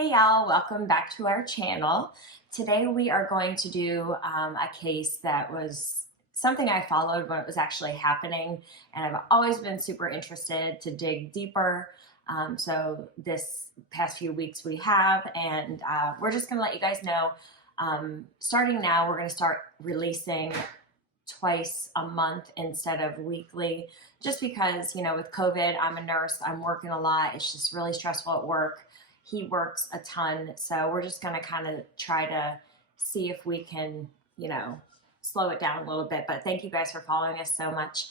Hey y'all, welcome back to our channel. Today we are going to do a case that was something I followed when it was actually happening, and I've always been super interested to dig deeper. So this past few weeks we have, and we're just gonna let you guys know, starting now, we're gonna start releasing twice a month instead of weekly, just because, with COVID, I'm a nurse, I'm working a lot, it's just really stressful at work. He works a ton, so we're just going to kind of try to see if we can, slow it down a little bit. But thank you guys for following us so much.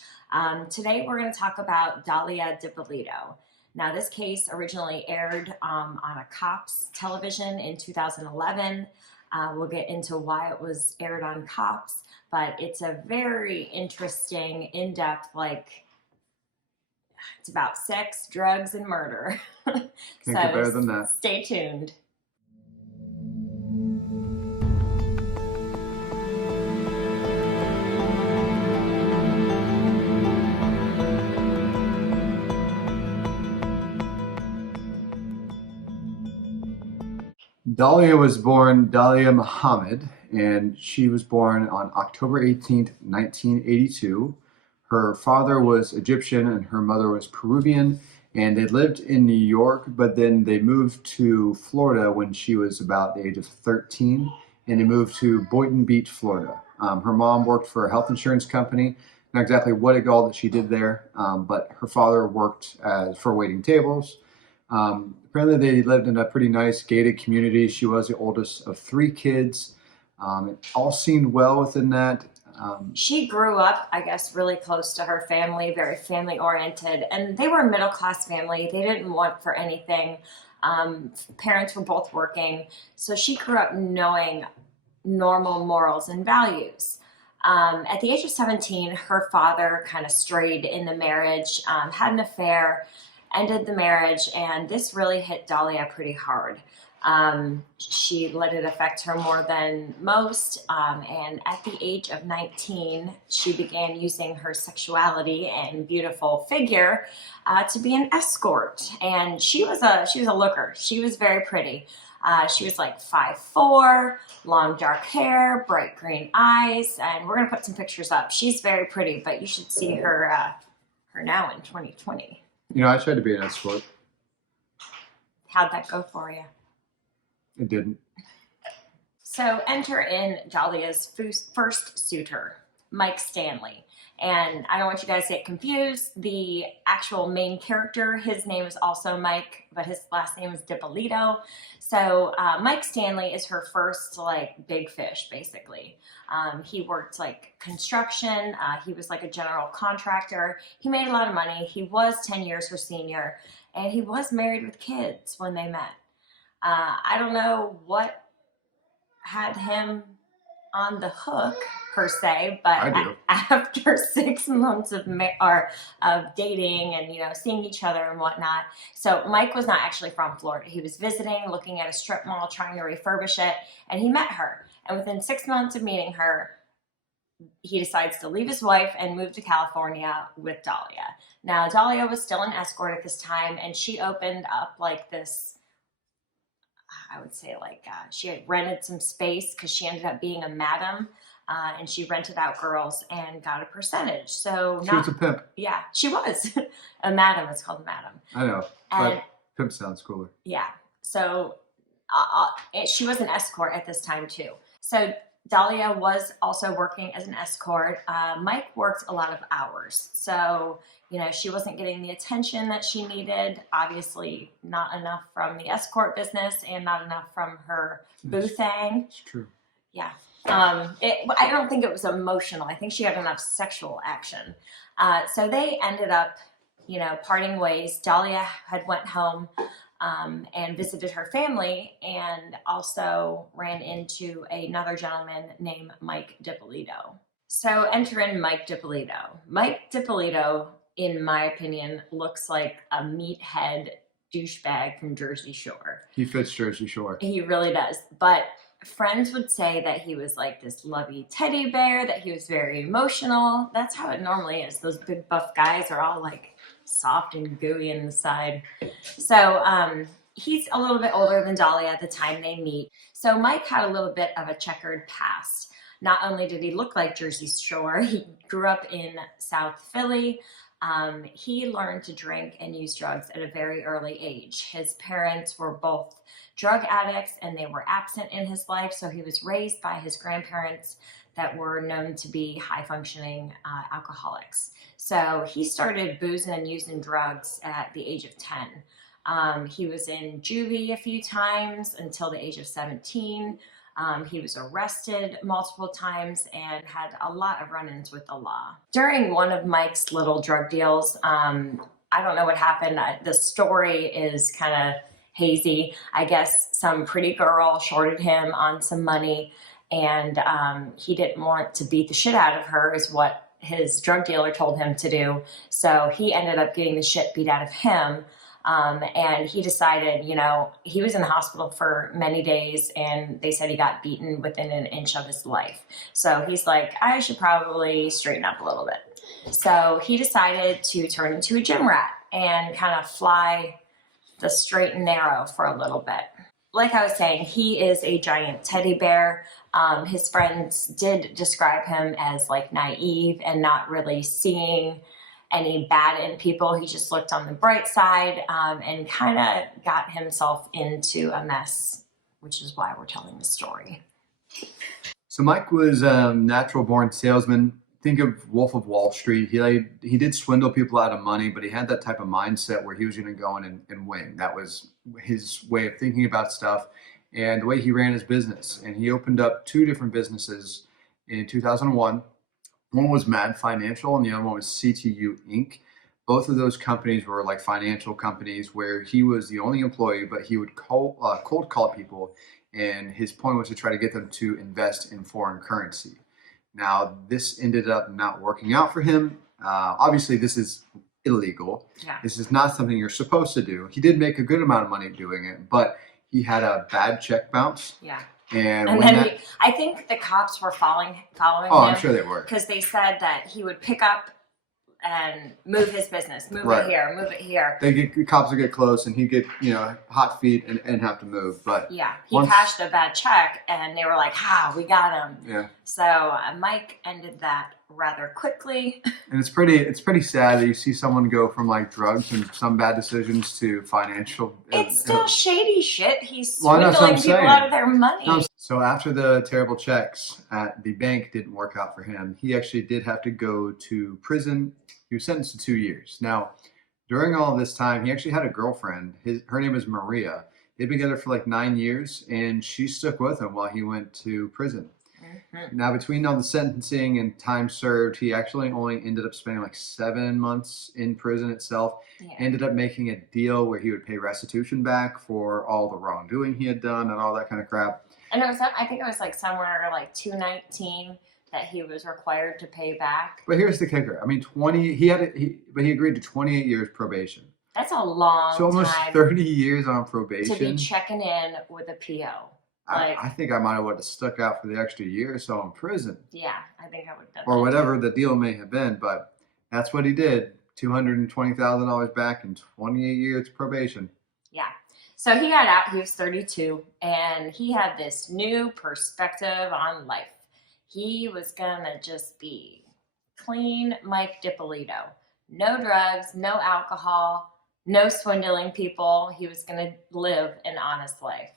Today we're going to talk about Dalia Dippolito. Now, this case originally aired on a Cops television in 2011. We'll get into why it was aired on Cops, but it's a very interesting, in-depth, it's about sex, drugs, and murder. Can't get better than that. Stay tuned. Dalia was born Dalia Muhammad, and she was born on October 18th, 1982. Her father was Egyptian and her mother was Peruvian, and they lived in New York, but then they moved to Florida when she was about the age of 13, and they moved to Boynton Beach, Florida. Her mom worked for a health insurance company. Not exactly what it all that she did there, but her father worked for waiting tables. Apparently they lived in a pretty nice gated community. She was the oldest of three kids. It all seemed well within that. She grew up, I guess, really close to her family, very family oriented, and they were a middle class family. They didn't want for anything. Parents were both working, so she grew up knowing normal morals and values. At the age of 17, her father kind of strayed in the marriage, had an affair, ended the marriage, and this really hit Dalia pretty hard. She let it affect her more than most, and at the age of 19, she began using her sexuality and beautiful figure to be an escort. And she was a looker. She was very pretty. She was like 5'4", long dark hair, bright green eyes, and we're gonna put some pictures up. She's very pretty, but you should see her now in 2020. I tried to be an escort. How'd that go for you? It didn't. So enter in Dalia's first suitor, Mike Stanley. And I don't want you guys to get confused. The actual main character, his name is also Mike, but his last name is Dippolito. So Mike Stanley is her first big fish, basically. He worked construction. He was like a general contractor. He made a lot of money. He was 10 years her senior, and he was married with kids when they met. I don't know what had him on the hook per se, but after 6 months of dating and seeing each other and whatnot. So Mike was not actually from Florida. He was visiting, looking at a strip mall, trying to refurbish it, and he met her. And within 6 months of meeting her, he decides to leave his wife and move to California with Dalia. Now, Dalia was still an escort at this time, and she opened up this, I would say she had rented some space because she ended up being a madam, and she rented out girls and got a percentage. So she was a pimp. Yeah, she was a madam. It's called a madam. I know, but pimp sounds cooler. Yeah. So she was an escort at this time too. So Dalia was also working as an escort. Mike worked a lot of hours. So, she wasn't getting the attention that she needed. Obviously, not enough from the escort business and not enough from her boothang. It's true. Yeah. I don't think it was emotional. I think she had enough sexual action. So they ended up, parting ways. Dalia had went home and visited her family, and also ran into another gentleman named Mike Dippolito. So enter in Mike Dippolito. Mike Dippolito, in my opinion, looks like a meathead douchebag from Jersey Shore. He fits Jersey Shore. He really does. But friends would say that he was like this lovey teddy bear, that he was very emotional. That's how it normally is. Those big buff guys are all soft and gooey inside. So he's a little bit older than Dahlia at the time they meet. So Mike had a little bit of a checkered past. Not only did he look like Jersey Shore, he grew up in South Philly. He learned to drink and use drugs at a very early age. His parents were both drug addicts and they were absent in his life, so he was raised by his grandparents that were known to be high-functioning alcoholics. So he started boozing and using drugs at the age of 10. He was in juvie a few times until the age of 17. He was arrested multiple times and had a lot of run-ins with the law. During one of Mike's little drug deals, I don't know what happened. The story is kind of hazy. I guess some pretty girl shorted him on some money, and he didn't want to beat the shit out of her, is what his drug dealer told him to do. So he ended up getting the shit beat out of him. And he decided, you know, he was in the hospital for many days and they said he got beaten within an inch of his life. So he's like, I should probably straighten up a little bit. So he decided to turn into a gym rat and kind of fly the straight and narrow for a little bit. Like I was saying, he is a giant teddy bear. His friends did describe him as like naive and not really seeing any bad in people. He just looked on the bright side and kind of got himself into a mess, which is why we're telling the story. So Mike was a natural born salesman. Think of Wolf of Wall Street. He did swindle people out of money, but he had that type of mindset where he was going to go in and win. That was his way of thinking about stuff and the way he ran his business. And he opened up 2 different businesses in 2001. One was Mad Financial and the other one was CTU Inc. Both of those companies were like financial companies where he was the only employee, but he would cold call people, and his point was to try to get them to invest in foreign currency. Now, this ended up not working out for him. Obviously, this is illegal. Yeah. This is not something you're supposed to do. He did make a good amount of money doing it, but he had a bad check bounce. Yeah. And then I think the cops were following him. Oh, I'm sure they were. Because they said that he would pick up and move his business, move it here, move it here. The cops would get close and he'd get, hot feet and have to move. But yeah, he cashed a bad check and they were like, we got him. Yeah. So Mike ended that rather quickly. And it's pretty sad that you see someone go from like drugs and some bad decisions to financial. It's still shady shit. He's swindling people out of their money. So after the terrible checks at the bank didn't work out for him, he actually did have to go to prison. He was sentenced to 2 years. Now, during all this time, he actually had a girlfriend. Her name is Maria. They'd been together for like 9 years, and she stuck with him while he went to prison. Mm-hmm. Now, between all the sentencing and time served, he actually only ended up spending like 7 months in prison itself. Yeah. Ended up making a deal where he would pay restitution back for all the wrongdoing he had done and all that kind of crap. And I think it was like somewhere like $219 that he was required to pay back. But here's the kicker. I mean, he agreed to 28 years probation. That's a long time. So almost 30 years on probation. To be checking in with a PO. I think I might have stuck out for the extra year or so in prison. Yeah, I think I would have done or whatever the deal may have been, but that's what he did. $220,000 back in 28 years probation. Yeah. So he got out, he was 32, and he had this new perspective on life. He was gonna just be clean Mike Dippolito. No drugs, no alcohol, no swindling people. He was gonna live an honest life.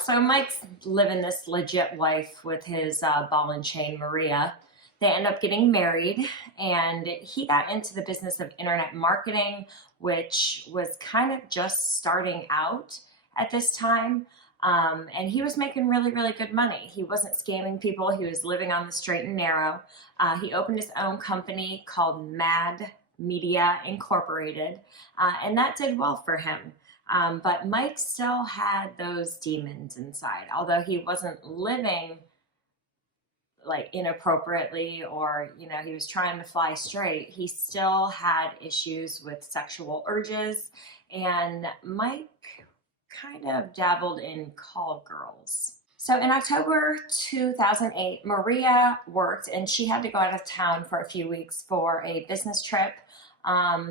So Mike's living this legit life with his ball and chain Maria. They end up getting married, and he got into the business of internet marketing, which was kind of just starting out at this time. And he was making really, really good money. He wasn't scamming people. He was living on the straight and narrow. He opened his own company called Mad Media Incorporated, and that did well for him. But Mike still had those demons inside. Although he wasn't living like inappropriately or, he was trying to fly straight, he still had issues with sexual urges. And Mike kind of dabbled in call girls. So in October 2008, Maria worked and she had to go out of town for a few weeks for a business trip.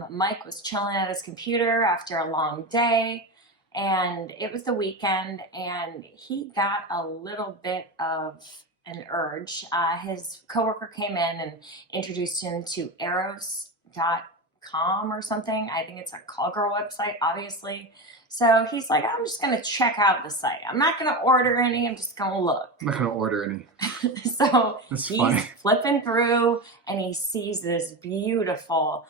Mike was chilling at his computer after a long day, And it was the weekend, and he got a little bit of an urge. His coworker came in and introduced him to eros.com or something. I think it's a call girl website, obviously. So he's like, I'm just going to check out the site. I'm not going to order any. I'm just going to look. I'm not going to order any. So That's he's funny. flipping through, and he sees this beautiful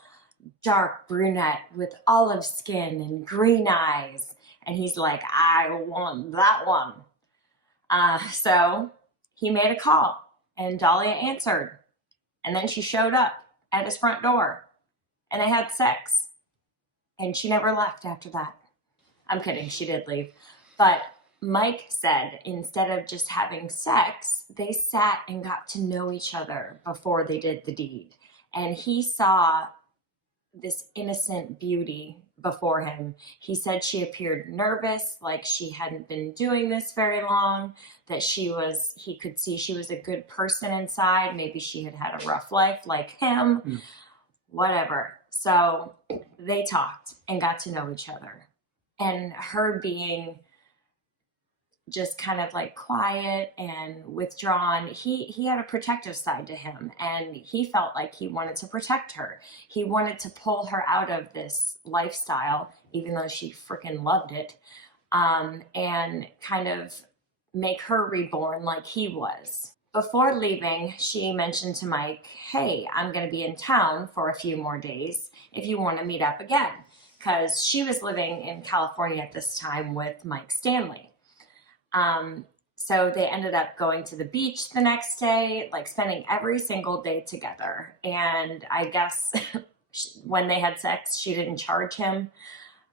dark brunette with olive skin and green eyes. And he's like, I want that one. So he made a call, and Dahlia answered. And then she showed up at his front door, and they had sex. And she never left after that. I'm kidding, she did leave. But Mike said instead of just having sex, they sat and got to know each other before they did the deed. And he saw this innocent beauty before him. He said she appeared nervous, like she hadn't been doing this very long, that he could see she was a good person inside. Maybe she had had a rough life like him, whatever. So they talked and got to know each other. And her being just kind of like quiet and withdrawn, he had a protective side to him, and he felt like he wanted to protect her. He wanted to pull her out of this lifestyle, even though she freaking loved it, and kind of make her reborn like he was. Before leaving, she mentioned to Mike, hey, I'm going to be in town for a few more days if you want to meet up again, because she was living in California at this time with Mike Stanley. So they ended up going to the beach the next day, like spending every single day together. And I guess when they had sex, she didn't charge him.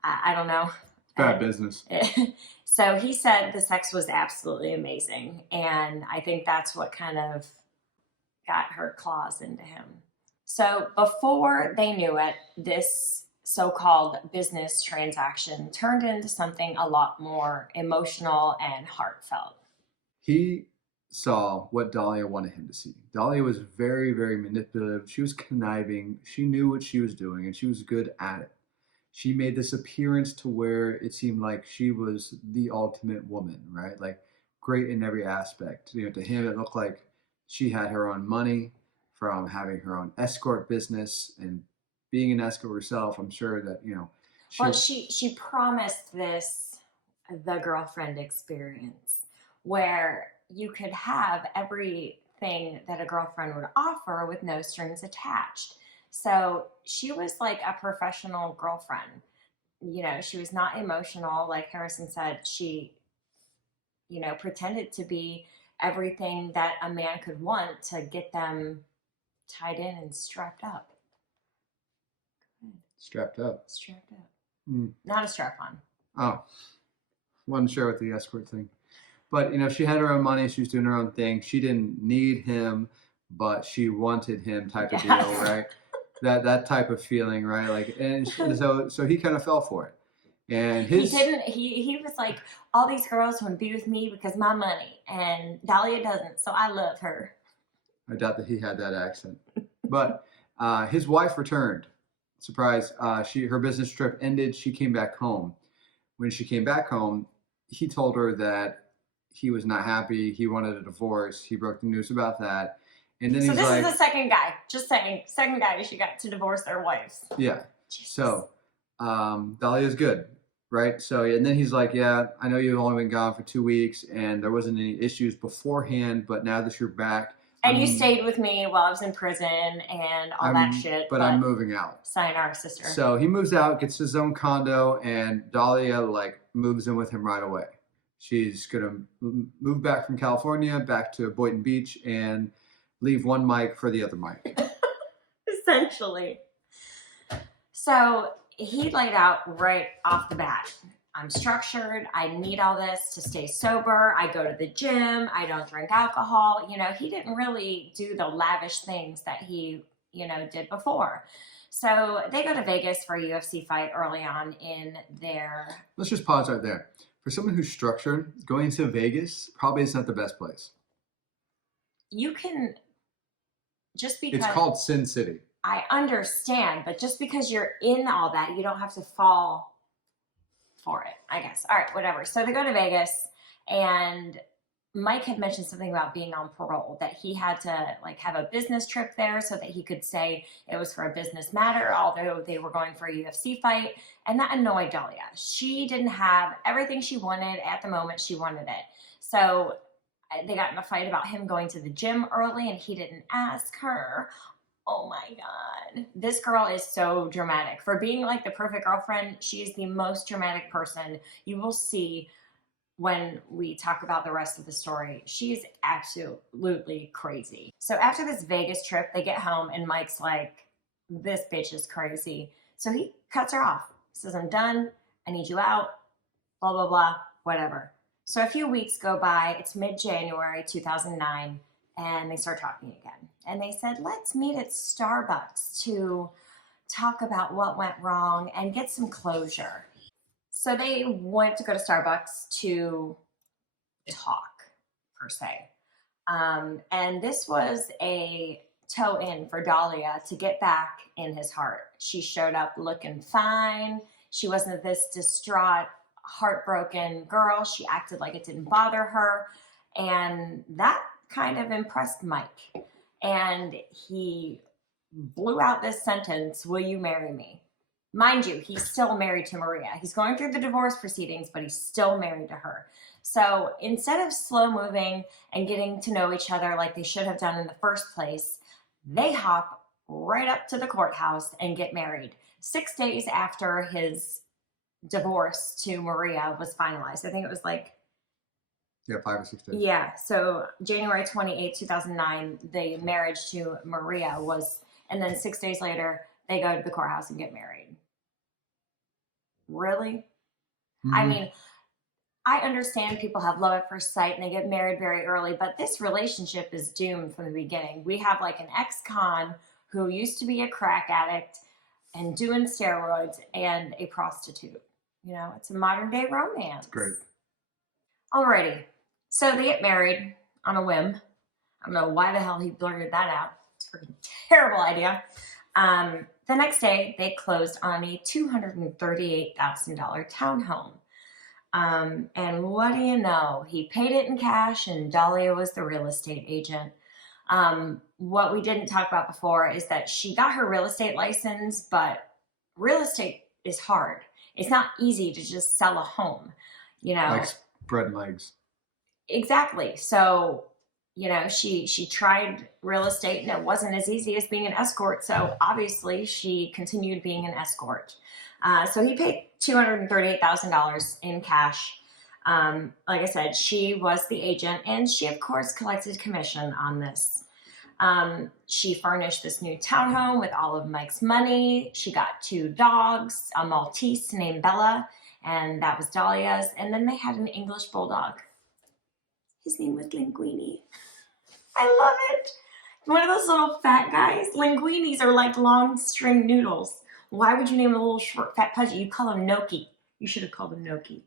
I don't know. Bad business. So he said the sex was absolutely amazing. And I think that's what kind of got her claws into him. So before they knew it, this so-called business transaction turned into something a lot more emotional and heartfelt. He saw what Dahlia wanted him to see. Dahlia was very, very manipulative. She was conniving. She knew what she was doing, and she was good at it. She made this appearance to where it seemed like she was the ultimate woman, right? Like great in every aspect. To him, it looked like she had her own money from having her own escort business and being an escort herself. I'm sure that, she promised this, the girlfriend experience, where you could have everything that a girlfriend would offer with no strings attached. So she was like a professional girlfriend. She was not emotional. Like Harrison said, she, pretended to be everything that a man could want to get them tied in and strapped up. Strapped up. Strapped up. Mm. Not a strap on. Oh, wasn't sure with the escort thing. But, she had her own money. She was doing her own thing. She didn't need him, but she wanted him type of deal, right? That type of feeling, right? Like, and so he kind of fell for it. And he was like, all these girls want to be with me because my money, and Dahlia doesn't, so I love her. I doubt that he had that accent. But his wife returned. Surprise. Her business trip ended. She came back home. When she came back home, he told her that he was not happy. He wanted a divorce. He broke the news about that. And then this is the second guy. Just saying, second guy she got to divorce their wives. Yeah. Jesus. So Dahlia's good, right? So and then he's like, yeah, I know you've only been gone for 2 weeks, and there wasn't any issues beforehand, but now that you're back. And you stayed with me while I was in prison and all that shit. But I'm moving out. Sayonara, sister. So he moves out, gets his own condo, and Dahlia moves in with him right away. She's gonna move back from California back to Boynton Beach and leave one Mike for the other Mike. Essentially. So he laid out right off the bat, I'm structured. I need all this to stay sober. I go to the gym. I don't drink alcohol. He didn't really do the lavish things that he, did before. So they go to Vegas for a UFC fight early on in their... Let's just pause right there. For someone who's structured, going to Vegas probably is not the best place. You can... Just because... It's called Sin City. I understand, but just because you're in all that, you don't have to fall for it, I guess. All right, whatever. So they go to Vegas, and Mike had mentioned something about being on parole, that he had to like have a business trip there so that he could say it was for a business matter, although they were going for a UFC fight. And that annoyed Dalia. She didn't have everything she wanted at the moment she wanted it. So they got in a fight about him going to the gym early and he didn't ask her. Oh my God. This girl is so dramatic. For being like the perfect girlfriend, she is the most dramatic person you will see when we talk about the rest of the story. She's absolutely crazy. So after this Vegas trip, they get home and Mike's like, this bitch is crazy. So he cuts her off. He says, I'm done. I need you out. Blah, blah, blah, whatever. So a few weeks go by. It's mid-January 2009, and they start talking again. And they said, let's meet at Starbucks to talk about what went wrong and get some closure. So they went to go to Starbucks to talk, per se. And this was a toe in for Dalia to get back in his heart. She showed up looking fine. She wasn't this distraught, heartbroken girl. She acted like it didn't bother her. And that kind of impressed Mike. And he blew out this sentence, will you marry me? Mind you, he's still married to Maria. He's going through the divorce proceedings, but he's still married to her. So instead of slow moving and getting to know each other like they should have done in the first place, they hop right up to the courthouse and get married 6 days after his divorce to Maria was finalized. I think it was like, Yeah, 5 or 6 days. yeah. So January 28, 2009, the marriage to Maria was, and then 6 days later, they go to the courthouse and get married. Really? Mm-hmm. I mean, I understand people have love at first sight and they get married very early, but this relationship is doomed from the beginning. We have like an ex-con who used to be a crack addict and doing steroids and a prostitute. You know, it's a modern day romance. Great. Alrighty. So they get married on a whim. I don't know why the hell he blurted that out. It's a freaking terrible idea. The next day, they closed on a $238,000 townhome. And what do you know? He paid it in cash, and Dalia was the real estate agent. What we didn't talk about before is that she got her real estate license, but real estate is hard. It's not easy to just sell a home, you know. Like bread and legs. Exactly. So, you know, she tried real estate and it wasn't as easy as being an escort. So obviously she continued being an escort. So he paid $238,000 in cash. Like I said, she was the agent and she of course collected commission on this. She furnished this new townhome with all of Mike's money. She got 2 dogs, a Maltese named Bella, and that was Dalia's. And then they had an English bulldog. His name was Linguini. I love it. One of those little fat guys. Linguinis are like long string noodles. Why would you name a little short fat pudgy? You call him Noki. You should have called him Noki.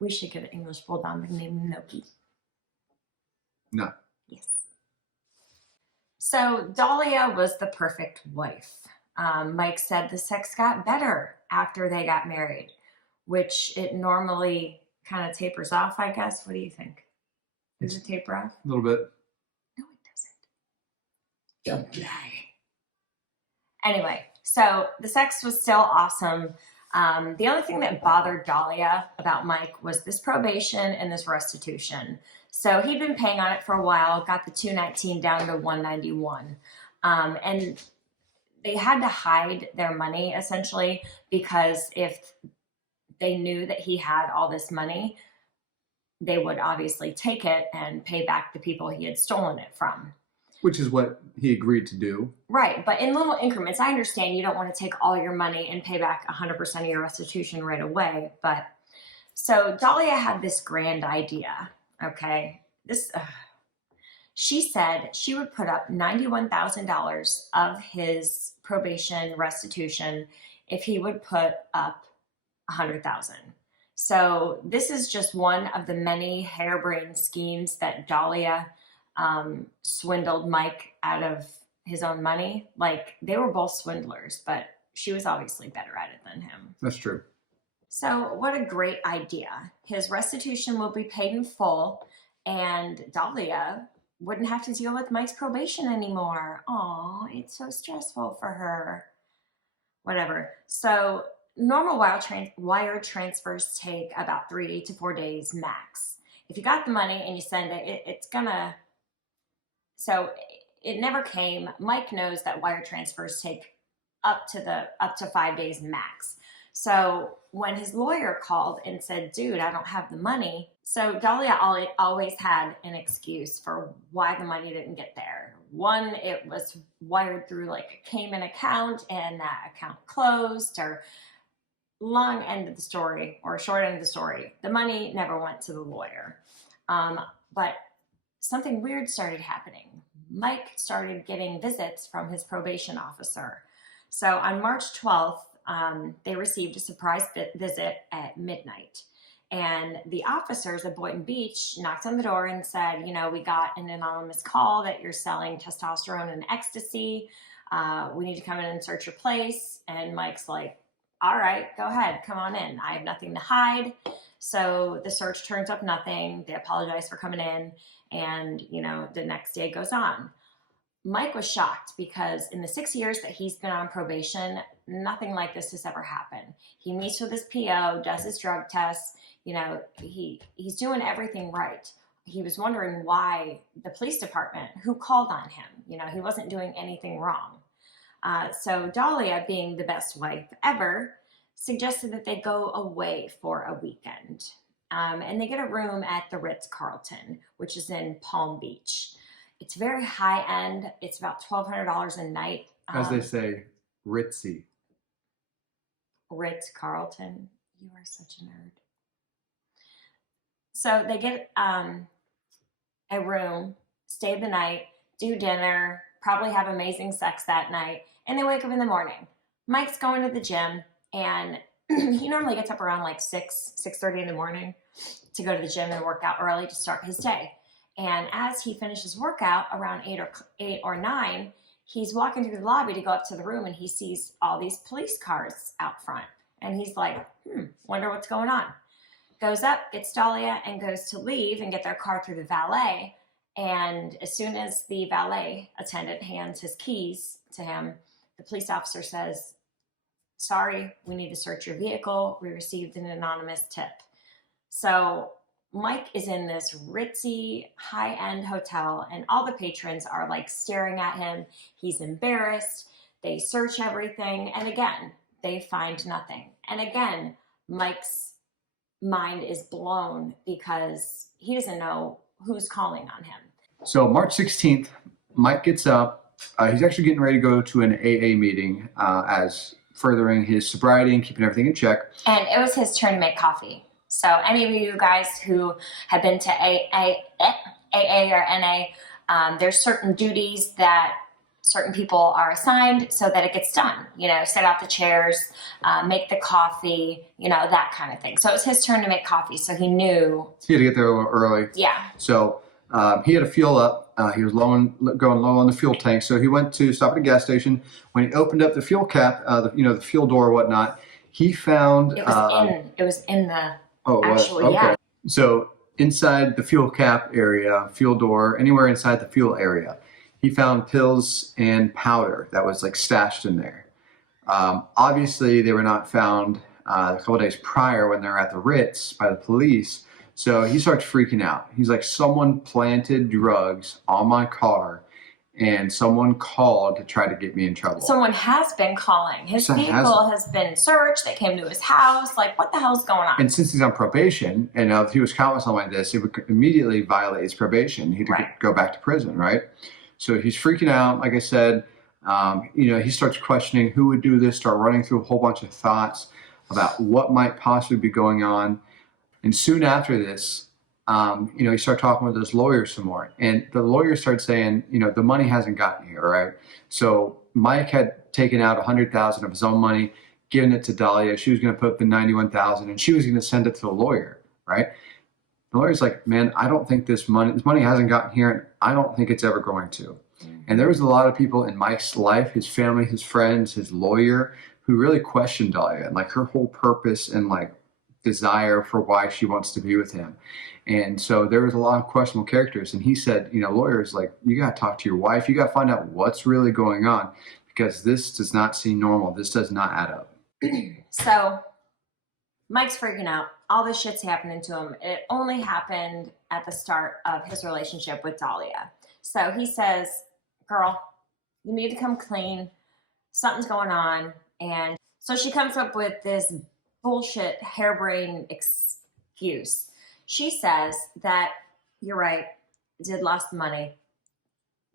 We should get an English bulldog and name him Noki. No. Yes. So Dalia was the perfect wife. Mike said the sex got better after they got married, which it normally kind of tapers off, I guess. What do you think? Does it taper off? A little bit. No, it doesn't. Don't lie. Anyway, so the sex was still awesome. The only thing that bothered Dalia about Mike was this probation and this restitution. So he'd been paying on it for a while, got the $219 down to $191. And they had to hide their money essentially because if they knew that he had all this money, they would obviously take it and pay back the people he had stolen it from. Which is what he agreed to do. Right, but in little increments. I understand you don't want to take all your money and pay back 100% of your restitution right away, but so Dalia had this grand idea, okay? She said she would put up $91,000 of his probation restitution if he would put up $100,000. So this is just one of the many harebrained schemes that Dalia swindled Mike out of his own money. Like, they were both swindlers, but she was obviously better at it than him. That's true. So, what a great idea. His restitution will be paid in full, and Dahlia wouldn't have to deal with Mike's probation anymore. Aw, it's so stressful for her. Whatever. So, normal wire transfers take about 3 to 4 days max. If you got the money and you send it, it's gonna. So, it never came. Mike knows that wire transfers take up to 5 days max. So when his lawyer called and said, "Dude, I don't have the money," so Dahlia always had an excuse for why the money didn't get there. One, it was wired through like a Cayman account and that account closed, or long end of the story or short end of the story, the money never went to the lawyer. But something weird started happening. Mike started getting visits from his probation officer. So on March 12th, they received a surprise visit at midnight. And the officers at Boynton Beach knocked on the door and said, "We got an anonymous call that you're selling testosterone and ecstasy. We need to come in and search your place." And Mike's like, "All right, go ahead. Come on in. I have nothing to hide." So the search turns up nothing. They apologize for coming in. And, the next day goes on. Mike was shocked because in the 6 years that he's been on probation, nothing like this has ever happened. He meets with his PO, does his drug tests. He's doing everything right. He was wondering why the police department, who called on him, he wasn't doing anything wrong. So Dahlia, being the best wife ever, suggested that they go away for a weekend. And they get a room at the Ritz-Carlton, which is in Palm Beach. It's very high end. It's about $1,200 a night. As they say, ritzy. Ritz-Carlton. You are such a nerd. So they get a room, stay the night, do dinner, probably have amazing sex that night, and they wake up in the morning. Mike's going to the gym, and he normally gets up around like 6:30 in the morning to go to the gym and work out early to start his day. And as he finishes workout around 8 or 9, he's walking through the lobby to go up to the room, and he sees all these police cars out front. And he's like, wonder what's going on. Goes up, gets Dahlia, and goes to leave and get their car through the valet. And as soon as the valet attendant hands his keys to him, the police officer says, "Sorry, we need to search your vehicle. We received an anonymous tip." So Mike is in this ritzy, high-end hotel, and all the patrons are like staring at him. He's embarrassed. They search everything, and again, they find nothing. And again, Mike's mind is blown because he doesn't know who's calling on him. So March 16th, Mike gets up. He's actually getting ready to go to an AA meeting as furthering his sobriety and keeping everything in check. And it was his turn to make coffee. So any of you guys who have been to AA or NA, there's certain duties that certain people are assigned so that it gets done. Set out the chairs, make the coffee, that kind of thing. So it was his turn to make coffee. So he knew he had to get there a little early. Yeah. So he had to fuel up. He was going low on the fuel tank. So he went to stop at a gas station. When he opened up the fuel cap, the fuel door or whatnot, he found it was in the okay. Yeah. So inside the fuel cap area, fuel door, anywhere inside the fuel area, he found pills and powder that was like stashed in there. Obviously, they were not found a couple days prior when they were at the Ritz by the police. So he starts freaking out. He's like, "Someone planted drugs on my car, and someone called to try to get me in trouble." Someone has been calling. His vehicle has been searched. They came to his house. Like, what the hell's going on? And since he's on probation, and if he was caught with something like this, it would immediately violate his probation. He'd go back to prison, right? So he's freaking out. Like I said, he starts questioning who would do this, start running through a whole bunch of thoughts about what might possibly be going on. And soon after this, he started talking with his lawyer some more. And the lawyer started saying, the money hasn't gotten here, right? So Mike had taken out $100,000 of his own money, given it to Dahlia. She was going to put up the $91,000, and she was going to send it to the lawyer, right? The lawyer's like, "Man, I don't think this money hasn't gotten here, and I don't think it's ever going to." And there was a lot of people in Mike's life, his family, his friends, his lawyer, who really questioned Dahlia and like her whole purpose and like desire for why she wants to be with him. And so there was a lot of questionable characters. And he said, you know, lawyers, like, you got to talk to your wife. You got to find out what's really going on, because this does not seem normal. This does not add up. So Mike's freaking out. All this shit's happening to him. It only happened at the start of his relationship with Dalia. So he says, girl, you need to come clean. Something's going on. And so she comes up with this bullshit harebrained excuse. She says that, you're right, I did lose the money.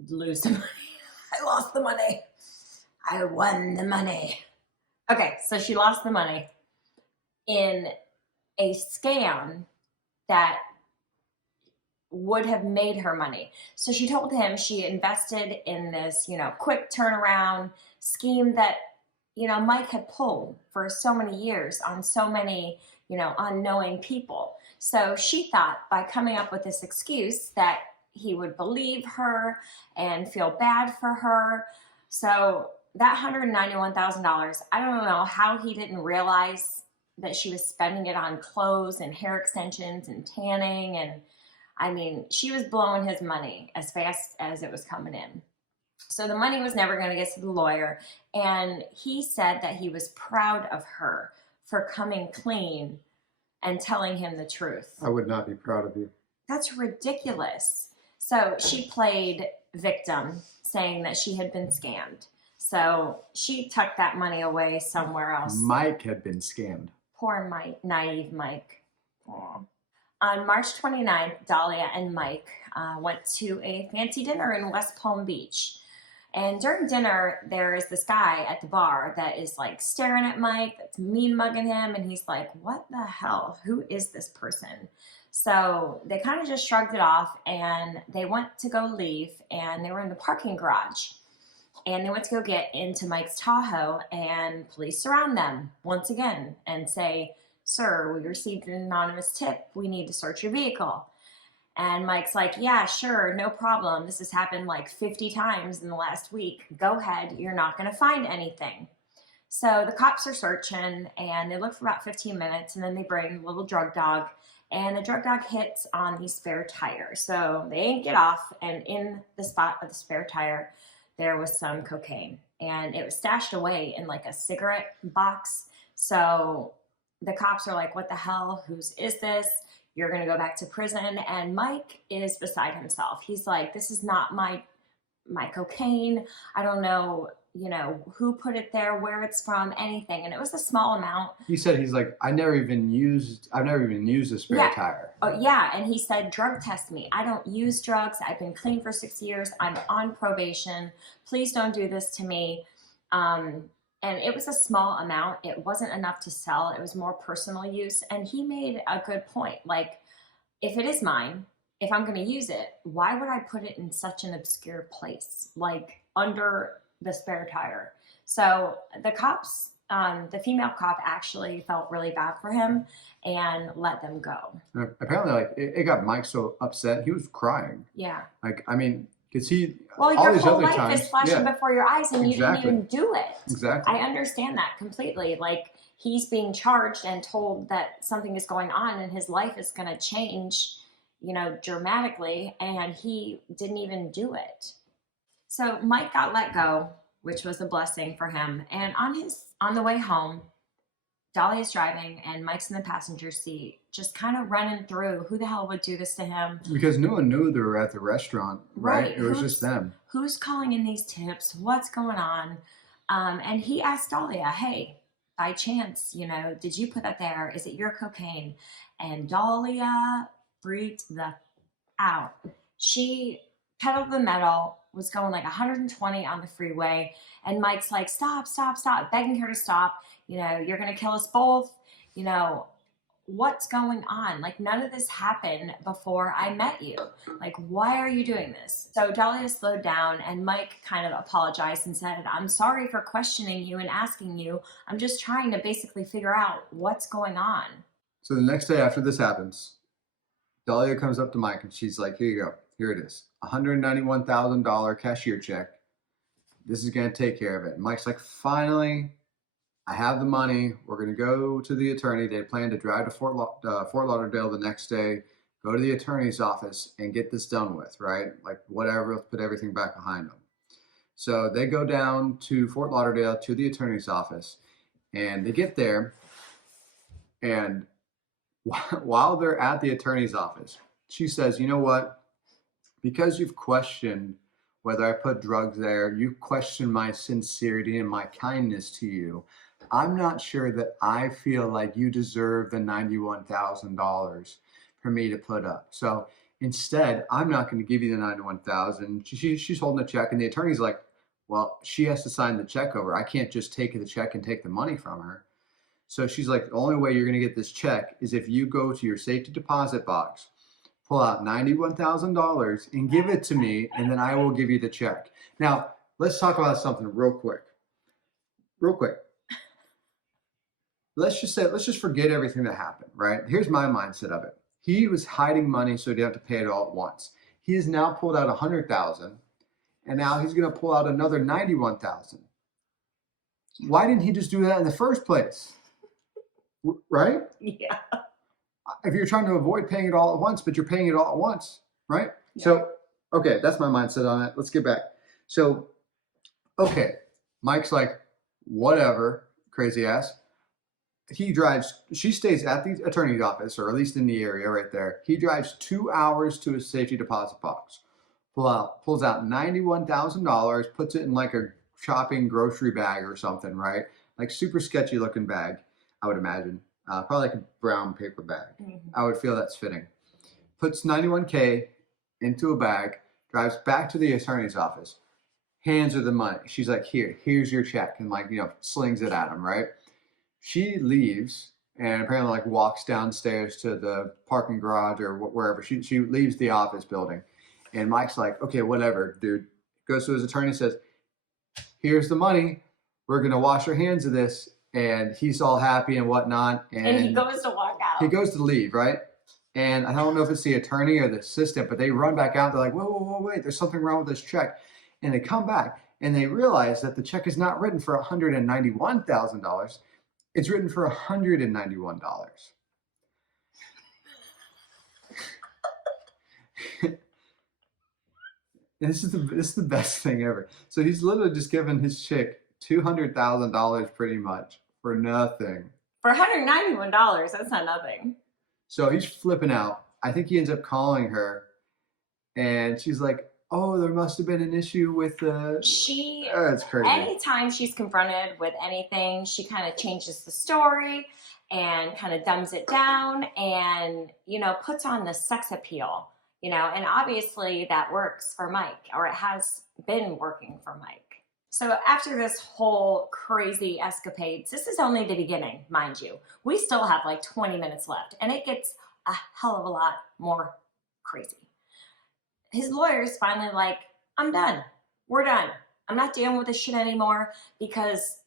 I lost the money. I won the money. Okay, so she lost the money in a scam that would have made her money. So she told him she invested in this, quick turnaround scheme that, Mike had pulled for so many years on so many, unknowing people. So she thought by coming up with this excuse that he would believe her and feel bad for her. So that $191,000, I don't know how he didn't realize that she was spending it on clothes and hair extensions and tanning. And I mean, she was blowing his money as fast as it was coming in. So the money was never going to get to the lawyer. And he said that he was proud of her for coming clean and telling him the truth. I would not be proud of you. That's ridiculous. So she played victim, saying that she had been scammed. So she tucked that money away somewhere else. Mike had been scammed. Poor Mike, naive Mike. Aww. On March 29th, Dalia and Mike went to a fancy dinner in West Palm Beach. And during dinner, there is this guy at the bar that is like staring at Mike, that's mean mugging him. And he's like, what the hell? Who is this person? So they kind of just shrugged it off and they went to go leave, and they were in the parking garage. And they went to go get into Mike's Tahoe, and police surround them once again and say, sir, we received an anonymous tip. We need to search your vehicle. And Mike's like, yeah, sure, no problem. This has happened like 50 times in the last week. Go ahead. You're not going to find anything. So the cops are searching, and they look for about 15 minutes, and then they bring the little drug dog, and the drug dog hits on the spare tire. So they ain't get off, and in the spot of the spare tire, there was some cocaine, and it was stashed away in like a cigarette box. So the cops are like, what the hell? Whose is this? You're going to go back to prison. And Mike is beside himself. He's like, this is not my cocaine. I don't know, who put it there, where it's from, anything. And it was a small amount. He said, he's like, I've never even used a spare tire. Oh, yeah. And he said, drug test me. I don't use drugs. I've been clean for 6 years. I'm on probation. Please don't do this to me. And it was a small amount. It wasn't enough to sell. It was more personal use. And he made a good point. Like, if it is mine, if I'm going to use it, why would I put it in such an obscure place, like under the spare tire? So the cops, the female cop actually felt really bad for him and let them go. Apparently, like, it got Mike so upset, he was crying. Yeah. Like, I mean, because he, well, all your these whole other life times, is flashing before your eyes, and you didn't even do it. Exactly. I understand that completely. Like, he's being charged and told that something is going on and his life is going to change, dramatically, and he didn't even do it. So Mike got let go, which was a blessing for him. And on the way home, Dalia's driving and Mike's in the passenger seat, just kind of running through who the hell would do this to him. Because no one knew they were at the restaurant, right? It was just them. Who's calling in these tips? What's going on? And he asked Dalia, hey, by chance, did you put that there? Is it your cocaine? And Dalia freaked the out. She pedal to the metal, was going like 120 on the freeway, and Mike's like, stop, begging her to stop. You're going to kill us both. What's going on? Like, none of this happened before I met you. Like, why are you doing this? So Dalia slowed down, and Mike kind of apologized and said, I'm sorry for questioning you and asking you. I'm just trying to basically figure out what's going on. So the next day after this happens, Dalia comes up to Mike and she's like, here you go. Here it is. $191,000 cashier check. This is going to take care of it. And Mike's like, finally, I have the money. We're going to go to the attorney. They plan to drive to Fort Lauderdale the next day, go to the attorney's office and get this done with, right? Like whatever, let's put everything back behind them. So they go down to Fort Lauderdale to the attorney's office, and they get there, and while they're at the attorney's office, she says, you know what? Because you've questioned whether I put drugs there, you question my sincerity and my kindness to you. I'm not sure that I feel like you deserve the $91,000 for me to put up. So instead, I'm not going to give you the $91,000. She's holding a check, and the attorney's like, well, she has to sign the check over. I can't just take the check and take the money from her. So she's like, the only way you're going to get this check is if you go to your safety deposit box, pull out $91,000 and give it to me, and then I will give you the check. Now, let's talk about something real quick. Real quick. Let's just forget everything that happened, right? Here's my mindset of it. He was hiding money so he didn't have to pay it all at once. He has now pulled out $100,000, and now he's going to pull out another $91,000. Why didn't he just do that in the first place? Right? Yeah. If you're trying to avoid paying it all at once, but you're paying it all at once, right? Yeah. So, okay, that's my mindset on it. Let's get back. So, okay, Mike's like, whatever, crazy ass. He drives, she stays at the attorney's office, or at least in the area right there. He drives 2 hours to his safety deposit box, pulls out $91,000, puts it in like a shopping grocery bag or something, right? Like super sketchy looking bag, I would imagine. Probably like a brown paper bag. Mm-hmm. I would feel that's fitting. Puts 91K into a bag, drives back to the attorney's office, hands her the money. She's like, here's your check, and like, slings it at him, right? She leaves and apparently like walks downstairs to the parking garage or wherever. She leaves the office building, and Mike's like, okay, whatever, dude. Goes to his attorney, says, here's the money. We're gonna wash our hands of this. And he's all happy and whatnot. And he goes to walk out. He goes to leave, right? And I don't know if it's the attorney or the assistant, but they run back out. They're like, whoa, wait, there's something wrong with this check. And they come back and they realize that the check is not written for $191,000. It's written for $191. And this is the best thing ever. So he's literally just given his chick $200,000 pretty much for nothing. For $191, that's not nothing. So he's flipping out. I think he ends up calling her, and she's like, oh, there must have been an issue with the... it's crazy. Anytime she's confronted with anything, she kind of changes the story and kind of dumbs it down and, puts on the sex appeal, and obviously that works for Mike, or it has been working for Mike. So after this whole crazy escapades, this is only the beginning, mind you. We still have like 20 minutes left, and it gets a hell of a lot more crazy. His lawyer's finally like, I'm done. We're done. I'm not dealing with this shit anymore because,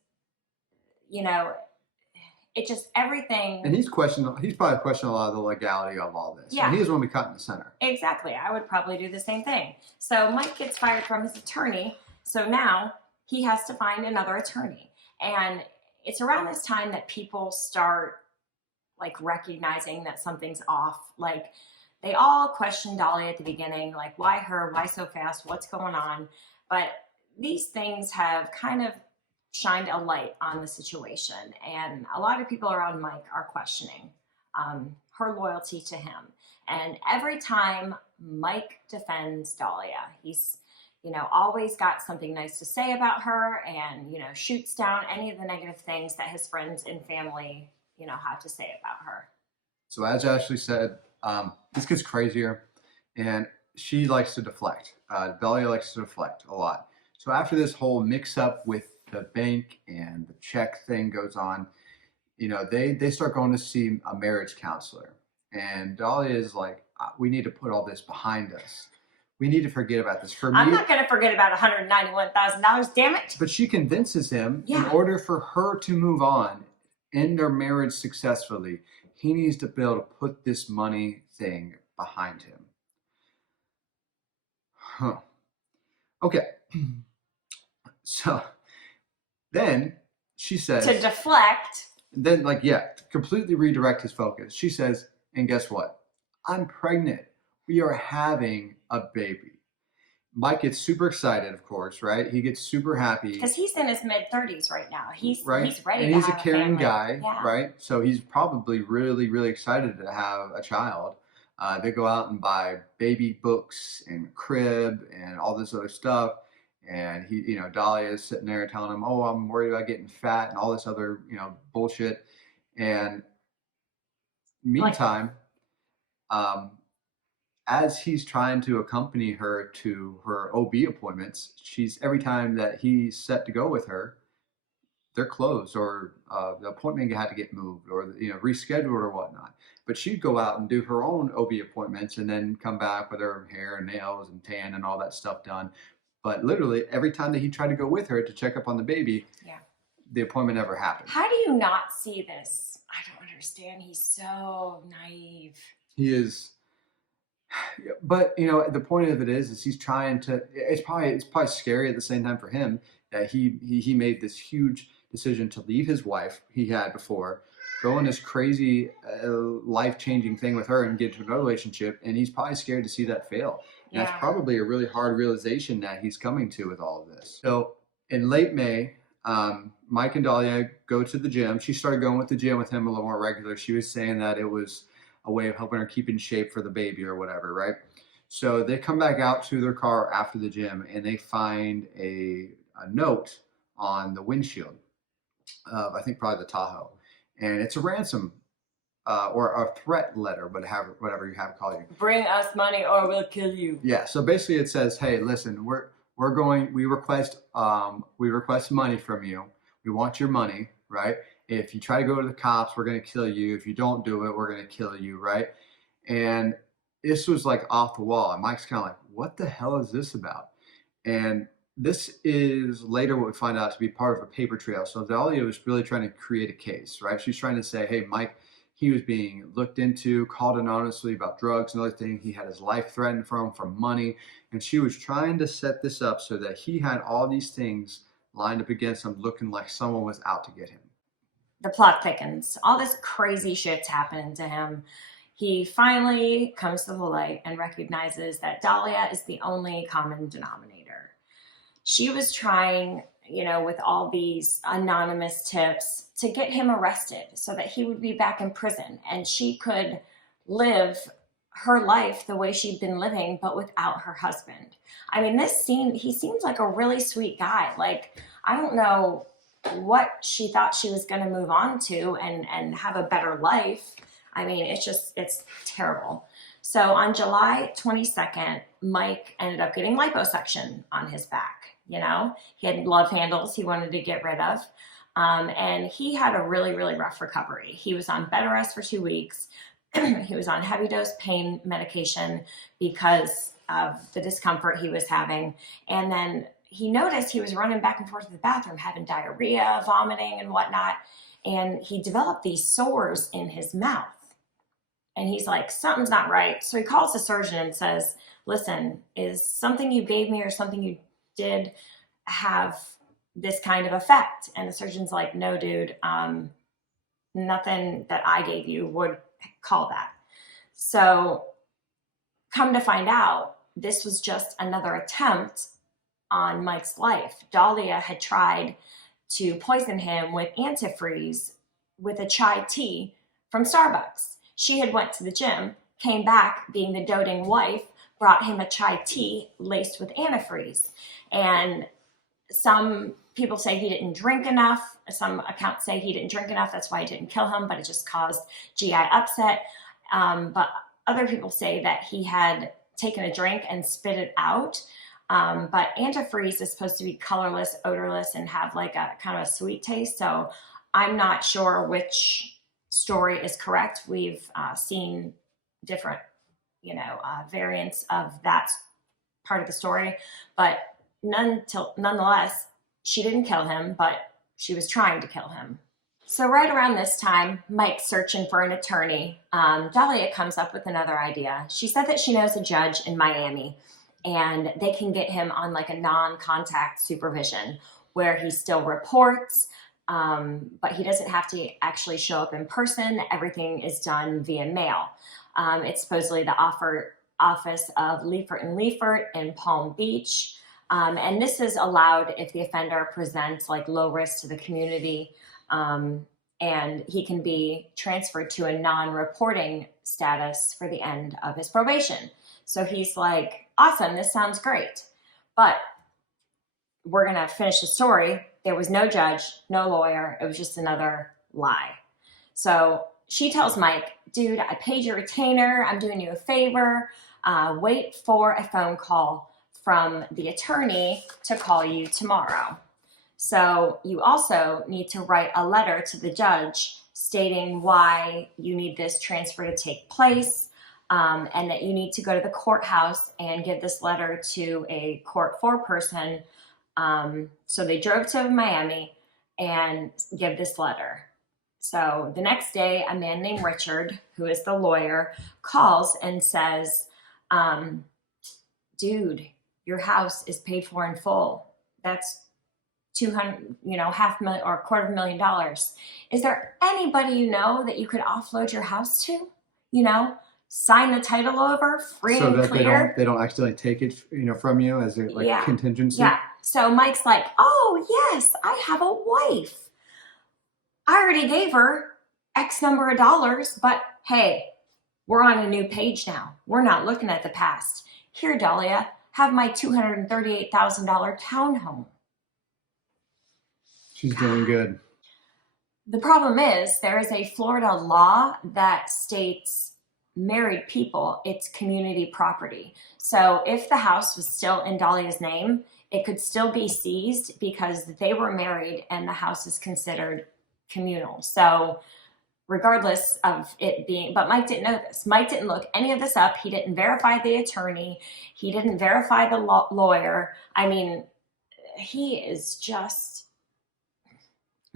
it just everything. And he's probably questioning a lot of the legality of all this. Yeah. And he doesn't want to be caught in the center. Exactly. I would probably do the same thing. So Mike gets fired from his attorney. So now he has to find another attorney. And it's around this time that people start like recognizing that something's off. Like they all question Dalia at the beginning, like why her, why so fast, what's going on? But these things have kind of shined a light on the situation. And a lot of people around Mike are questioning her loyalty to him. And every time Mike defends Dalia, he's always got something nice to say about her and, shoots down any of the negative things that his friends and family, have to say about her. So as Ashley said, this gets crazier, and she likes to deflect. Dalia likes to deflect a lot. So after this whole mix-up with the bank and the check thing goes on, they start going to see a marriage counselor. And Dalia is like, we need to put all this behind us. We need to forget about this. I'm not going to forget about $191,000, damn it. But she convinces him in order for her to move on in their marriage successfully, he needs to be able to put this money thing behind him. Huh. Okay. So then she says, to deflect. then like, yeah, completely redirect his focus. She says, and guess what? I'm pregnant. We are having a baby. Mike gets super excited, of course, right? He gets super happy. Because he's in his mid-30s right now. He's ready and to he's have a caring family. guy, Yeah. right? So he's probably really, really excited to have a child. They go out and buy baby books and crib and all this other stuff. And he, Dahlia is sitting there telling him, "Oh, I'm worried about getting fat," and all this other, bullshit. And meantime, as he's trying to accompany her to her OB appointments, every time that he's set to go with her, they're closed, or the appointment had to get moved, or rescheduled or whatnot. But she'd go out and do her own OB appointments and then come back with her hair and nails and tan and all that stuff done. But literally every time that he tried to go with her to check up on the baby, the appointment never happened. How do you not see this? I don't understand. He's so naive. He is. But the point of it is he's trying to. It's probably scary at the same time for him that he made this huge decision to leave his wife he had before, go on this crazy life-changing thing with her and get into another relationship, and he's probably scared to see that fail. And that's probably a really hard realization that he's coming to with all of this. So in late May, Mike and Dalia go to the gym. She started going with the gym with him a little more regular. She was saying that it was a way of helping her keep in shape for the baby or whatever, right? So they come back out to their car after the gym, and they find a note on the windshield of, I think, probably the Tahoe. And it's a ransom or a threat letter, whatever you have to call it. Bring us money or we'll kill you. Yeah, so basically it says, hey, listen, we request money from you. We want your money, right? If you try to go to the cops, we're going to kill you. If you don't do it, we're going to kill you, right? And this was like off the wall. And Mike's kind of like, what the hell is this about? And this is later what we find out to be part of a paper trail. So Dalia was really trying to create a case, right? She's trying to say, hey, Mike, he was being looked into, called anonymously about drugs and other things. He had his life threatened from money. And she was trying to set this up so that he had all these things lined up against him, looking like someone was out to get him. The plot thickens. All this crazy shit's happening to him. He finally comes to the light and recognizes that Dalia is the only common denominator. She was trying, with all these anonymous tips to get him arrested so that he would be back in prison and she could live her life the way she'd been living, but without her husband. I mean, he seems like a really sweet guy. Like, I don't know what she thought she was going to move on to and have a better life. I mean, it's terrible. So on July 22nd, Mike ended up getting liposuction on his back. He had love handles he wanted to get rid of. And he had a really, really rough recovery. He was on bed rest for 2 weeks. He was on heavy dose pain medication because of the discomfort he was having. And then he noticed he was running back and forth to the bathroom, having diarrhea, vomiting, and whatnot. And he developed these sores in his mouth. And he's like, something's not right. So he calls the surgeon and says, listen, is something you gave me or something you did have this kind of effect? And the surgeon's like, no, dude, nothing that I gave you would call that. So come to find out, this was just another attempt on Mike's life. Dalia had tried to poison him with antifreeze with a chai tea from Starbucks. She had went to the gym, came back being the doting wife, brought him a chai tea laced with antifreeze. And some people say he didn't drink enough. Some accounts say he didn't drink enough. That's why it didn't kill him, but it just caused GI upset. But other people say that he had taken a drink and spit it out. But antifreeze is supposed to be colorless, odorless, and have like a kind of a sweet taste. So I'm not sure which story is correct. We've seen different, variants of that part of the story, but nonetheless, she didn't kill him, but she was trying to kill him. So right around this time, Mike's searching for an attorney. Dalia comes up with another idea. She said that she knows a judge in Miami, and they can get him on like a non-contact supervision where he still reports, but he doesn't have to actually show up in person. Everything is done via mail. It's supposedly the office of Liefert and Liefert in Palm Beach. And this is allowed if the offender presents like low risk to the community, and he can be transferred to a non-reporting status for the end of his probation. So he's like, awesome, this sounds great. But we're going to finish the story. There was no judge, no lawyer. It was just another lie. So she tells Mike, dude, I paid your retainer. I'm doing you a favor. Wait for a phone call from the attorney to call you tomorrow. So you also need to write a letter to the judge stating why you need this transfer to take place, and that you need to go to the courthouse and give this letter to a court foreperson. So they drove to Miami and give this letter. So the next day, a man named Richard, who is the lawyer, calls and says, dude, your house is paid for in full. That's 200, $500,000 or $250,000. Is there anybody you know that you could offload your house to? Sign the title over, free So and that clear. they don't accidentally take it, from you as a Yeah. contingency. Yeah. So Mike's like, oh yes, I have a wife. I already gave her X number of dollars, but hey, we're on a new page now. We're not looking at the past. Here, Dalia, have my $238,000 townhome. She's doing good. The problem is there is a Florida law that states married people, it's community property. So if the house was still in Dalia's name, it could still be seized because they were married and the house is considered communal. So regardless of it being, but Mike didn't know this. Mike didn't look any of this up. He didn't verify the attorney. He didn't verify the lawyer. I mean, he is just...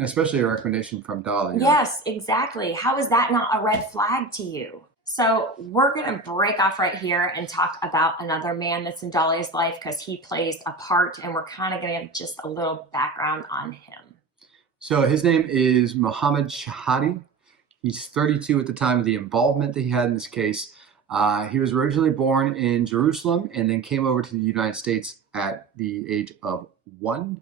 Especially a recommendation from Dalia. Yes, exactly. How is that not a red flag to you? So we're going to break off right here and talk about another man that's in Dalia's life because he plays a part, and we're kind of going to give just a little background on him. So his name is Mohammed Shahadi. He's 32 at the time of the involvement that he had in this case. He was originally born in Jerusalem and then came over to the United States at the age of 1.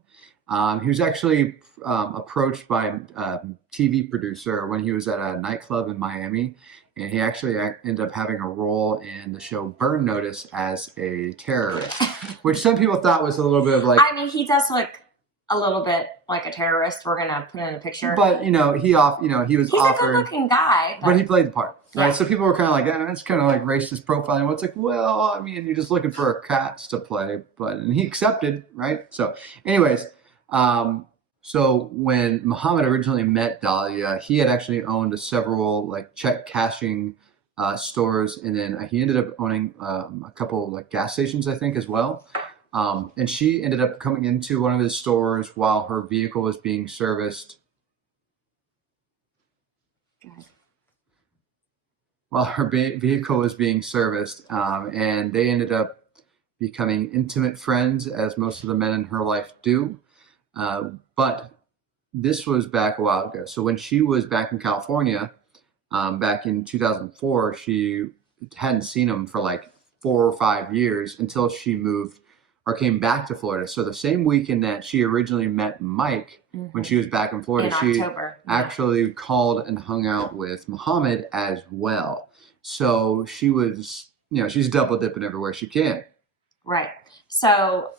He was actually approached by a TV producer when he was at a nightclub in Miami, and he actually ended up having a role in the show Burn Notice as a terrorist, which some people thought was a little bit of like... I mean, he does look a little bit like a terrorist. We're going to put in a picture. But, he was He's offered... a good-looking guy. But he played the part, right? Yeah. So people were kind of like, that's kind of like racist profiling. Well, it's like, well, I mean, you're just looking for a cast to play, and he accepted, right? So anyways... So when Muhammad originally met Dalia, he had actually owned several like check cashing stores, and then he ended up owning a couple like gas stations, I think, as well. And she ended up coming into one of his stores while her vehicle was being serviced. While her vehicle was being serviced, and they ended up becoming intimate friends, as most of the men in her life do. But this was back a while ago. So when she was back in California, back in 2004, she hadn't seen him for like 4 or 5 years until she moved or came back to Florida. So the same weekend that she originally met Mike, when she was back in Florida, she actually called and hung out with Muhammad as well. So she was, she's double dipping everywhere she can. Right. So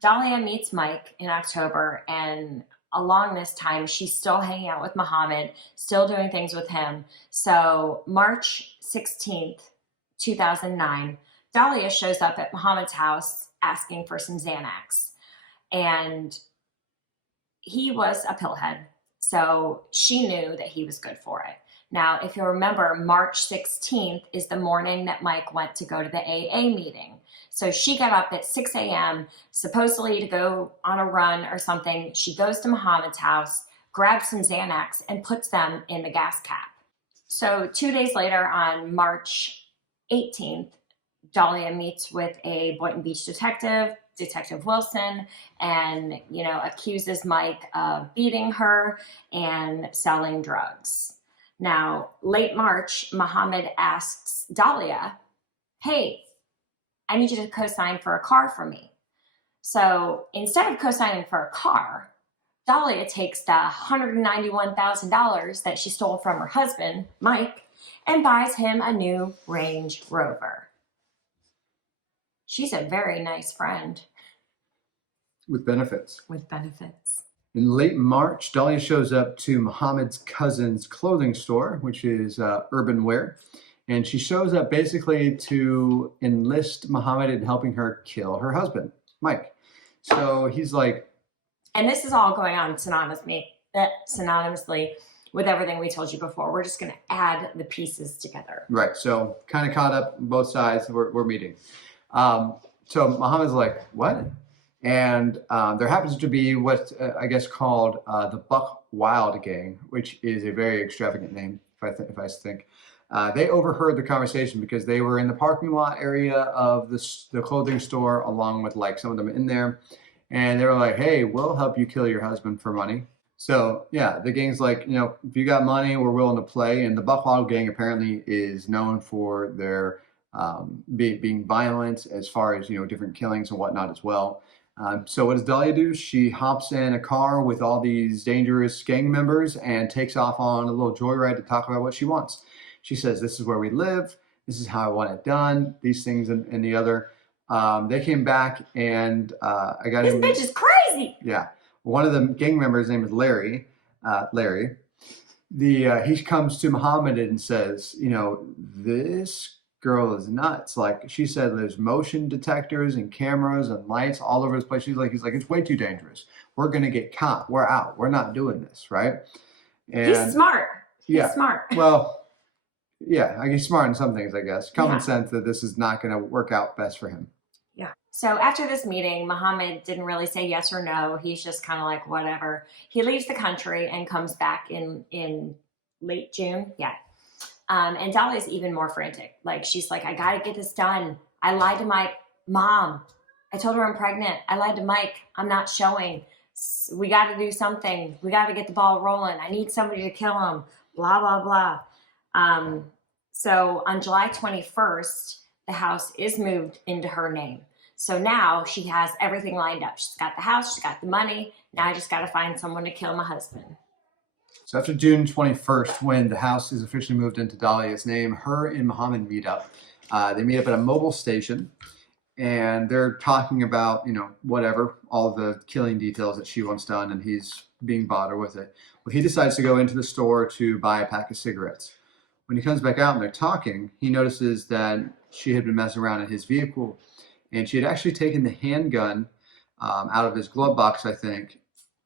Dalia meets Mike in October, and along this time, she's still hanging out with Muhammad, still doing things with him. So March 16th, 2009, Dalia shows up at Muhammad's house asking for some Xanax. And he was a pillhead, so she knew that he was good for it. Now, if you remember, March 16th is the morning that Mike went to go to the AA meeting. So she got up at 6 a.m., supposedly to go on a run or something. She goes to Muhammad's house, grabs some Xanax, and puts them in the gas cap. So 2 days later, on March 18th, Dalia meets with a Boynton Beach detective. Detective Wilson and, accuses Mike of beating her and selling drugs. Now, late March, Muhammad asks Dalia, hey, I need you to co-sign for a car for me. So instead of co-signing for a car, Dalia takes the $191,000 that she stole from her husband, Mike, and buys him a new Range Rover. She's a very nice friend. With benefits. With benefits. In late March, Dalia shows up to Muhammad's cousin's clothing store, which is Urban Wear. And she shows up basically to enlist Muhammad in helping her kill her husband, Mike. So he's like... And this is all going on synonymously with everything we told you before. We're just going to add the pieces together. Right. So kind of caught up both sides. We're meeting. So Muhammad's like, what? And there happens to be what I guess called the Buck Wild Gang, which is a very extravagant name, if I think. They overheard the conversation because they were in the parking lot area of the clothing store, along with like some of them in there. And they were like, hey, we'll help you kill your husband for money. So yeah, the gang's like, if you got money, we're willing to play. And the Buck Wild Gang apparently is known for their being violent as far as, different killings and whatnot as well. So what does Dalia do? She hops in a car with all these dangerous gang members and takes off on a little joyride to talk about what she wants. She says, this is where we live. This is how I want it done. These things and the other. They came back and I got him. This bitch is crazy. Yeah. One of the gang members' name is Larry. He comes to Muhammad and says, this girl is nuts. Like she said, there's motion detectors and cameras and lights all over this place. He's like, it's way too dangerous. We're gonna get caught. We're out. We're not doing this, right? And he's smart. He's smart. Well, yeah, he's smart in some things, I guess. Common sense that this is not going to work out best for him. Yeah. So after this meeting, Muhammad didn't really say yes or no. He's just kind of like, whatever. He leaves the country and comes back in late June. Yeah. And Dalia's even more frantic. Like, she's like, I got to get this done. I lied to my mom. I told her I'm pregnant. I lied to Mike. I'm not showing. We got to do something. We got to get the ball rolling. I need somebody to kill him. Blah, blah, blah. So on July 21st, the house is moved into her name. So now she has everything lined up. She's got the house, she's got the money. Now I just got to find someone to kill my husband. So after June 21st, when the house is officially moved into Dalia's name, her and Muhammad meet up. They meet up at a mobile station and they're talking about, whatever, all the killing details that she wants done, and he's being bothered with it. Well, he decides to go into the store to buy a pack of cigarettes. When he comes back out and they're talking, he notices that she had been messing around in his vehicle, and she had actually taken the handgun out of his glove box, I think,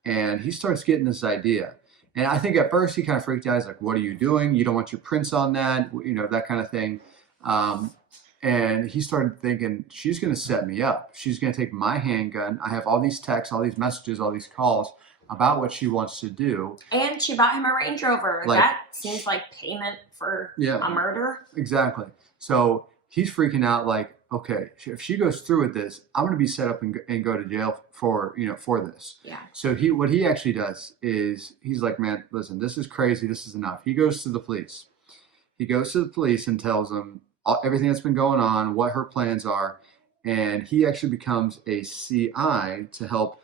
and he starts getting this idea. And I think at first he kind of freaked out. He's like, what are you doing? You don't want your prints on that, that kind of thing. And he started thinking, she's going to set me up. She's going to take my handgun. I have all these texts, all these messages, all these calls about what she wants to do. And she bought him a Range Rover. That seems like payment for a murder. Exactly. So he's freaking out like, okay, if she goes through with this, I'm going to be set up and go to jail for this. Yeah. So what he actually does is he's like, man, listen, this is crazy. This is enough. He goes to the police. He goes to the police and tells them everything that's been going on, what her plans are. And he actually becomes a CI to help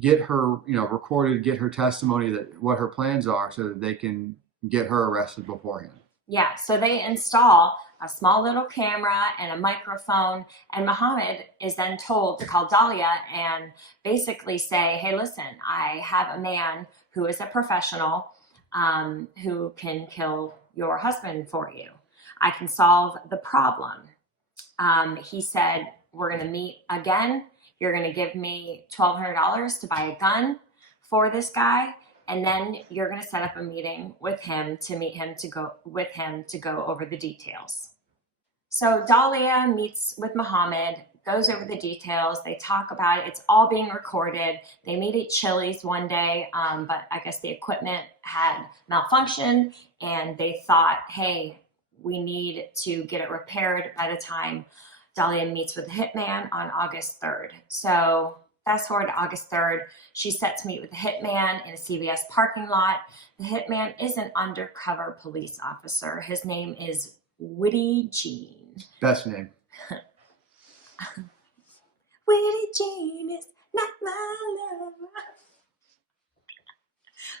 get her, recorded, get her testimony that what her plans are so that they can get her arrested beforehand. Yeah, so they install a small little camera and a microphone, and Muhammad is then told to call Dalia and basically say, hey, listen, I have a man who is a professional who can kill your husband for you. I can solve the problem. He said, we're going to meet again. You're going to give me $1,200 to buy a gun for this guy. And then you're going to set up a meeting with him to meet him to go over the details. So Dalia meets with Muhammad, goes over the details. They talk about it. It's all being recorded. They meet at Chili's one day, but I guess the equipment had malfunctioned and they thought, hey, we need to get it repaired by the time Dalia meets with the hitman on August 3rd. So fast forward to August 3rd, she's set to meet with the hitman in a CVS parking lot. The hitman is an undercover police officer. His name is Witty Jean. Best name. Witty Jean is not my lover.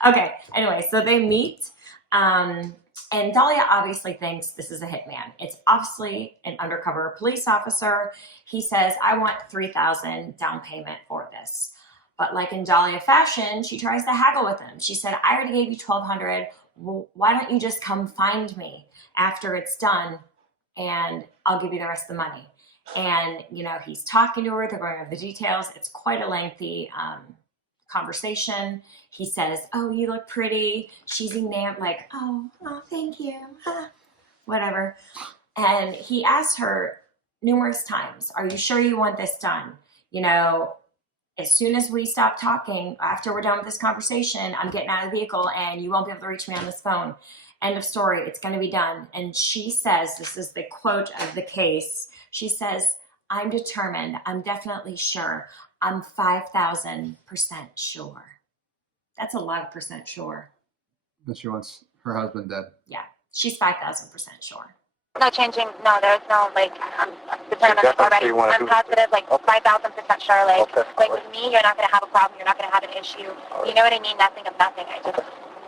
Okay, anyway, so they meet. And Dalia obviously thinks this is a hitman. It's obviously an undercover police officer. He says, I want $3,000 down payment for this. But like in Dalia fashion, she tries to haggle with him. She said, I already gave you $1,200. Well, why don't you just come find me after it's done and I'll give you the rest of the money. And, he's talking to her. They're going over the details. It's quite a lengthy conversation. He says, oh, you look pretty. She's enamored, like, oh, thank you. Whatever. And he asked her numerous times, are you sure you want this done? As soon as we stop talking, after we're done with this conversation, I'm getting out of the vehicle and you won't be able to reach me on this phone. End of story. It's going to be done. And she says, this is the quote of the case. She says, I'm determined. I'm definitely sure. I'm 5,000% sure. That's a lot of percent sure. That she wants her husband dead. Yeah, she's 5,000% sure. No changing. No, there's no, I'm determined already. I'm positive, 5,000% sure. Okay. With me, you're not going to have a problem. You're not going to have an issue. Right. You know what I mean? Nothing of nothing.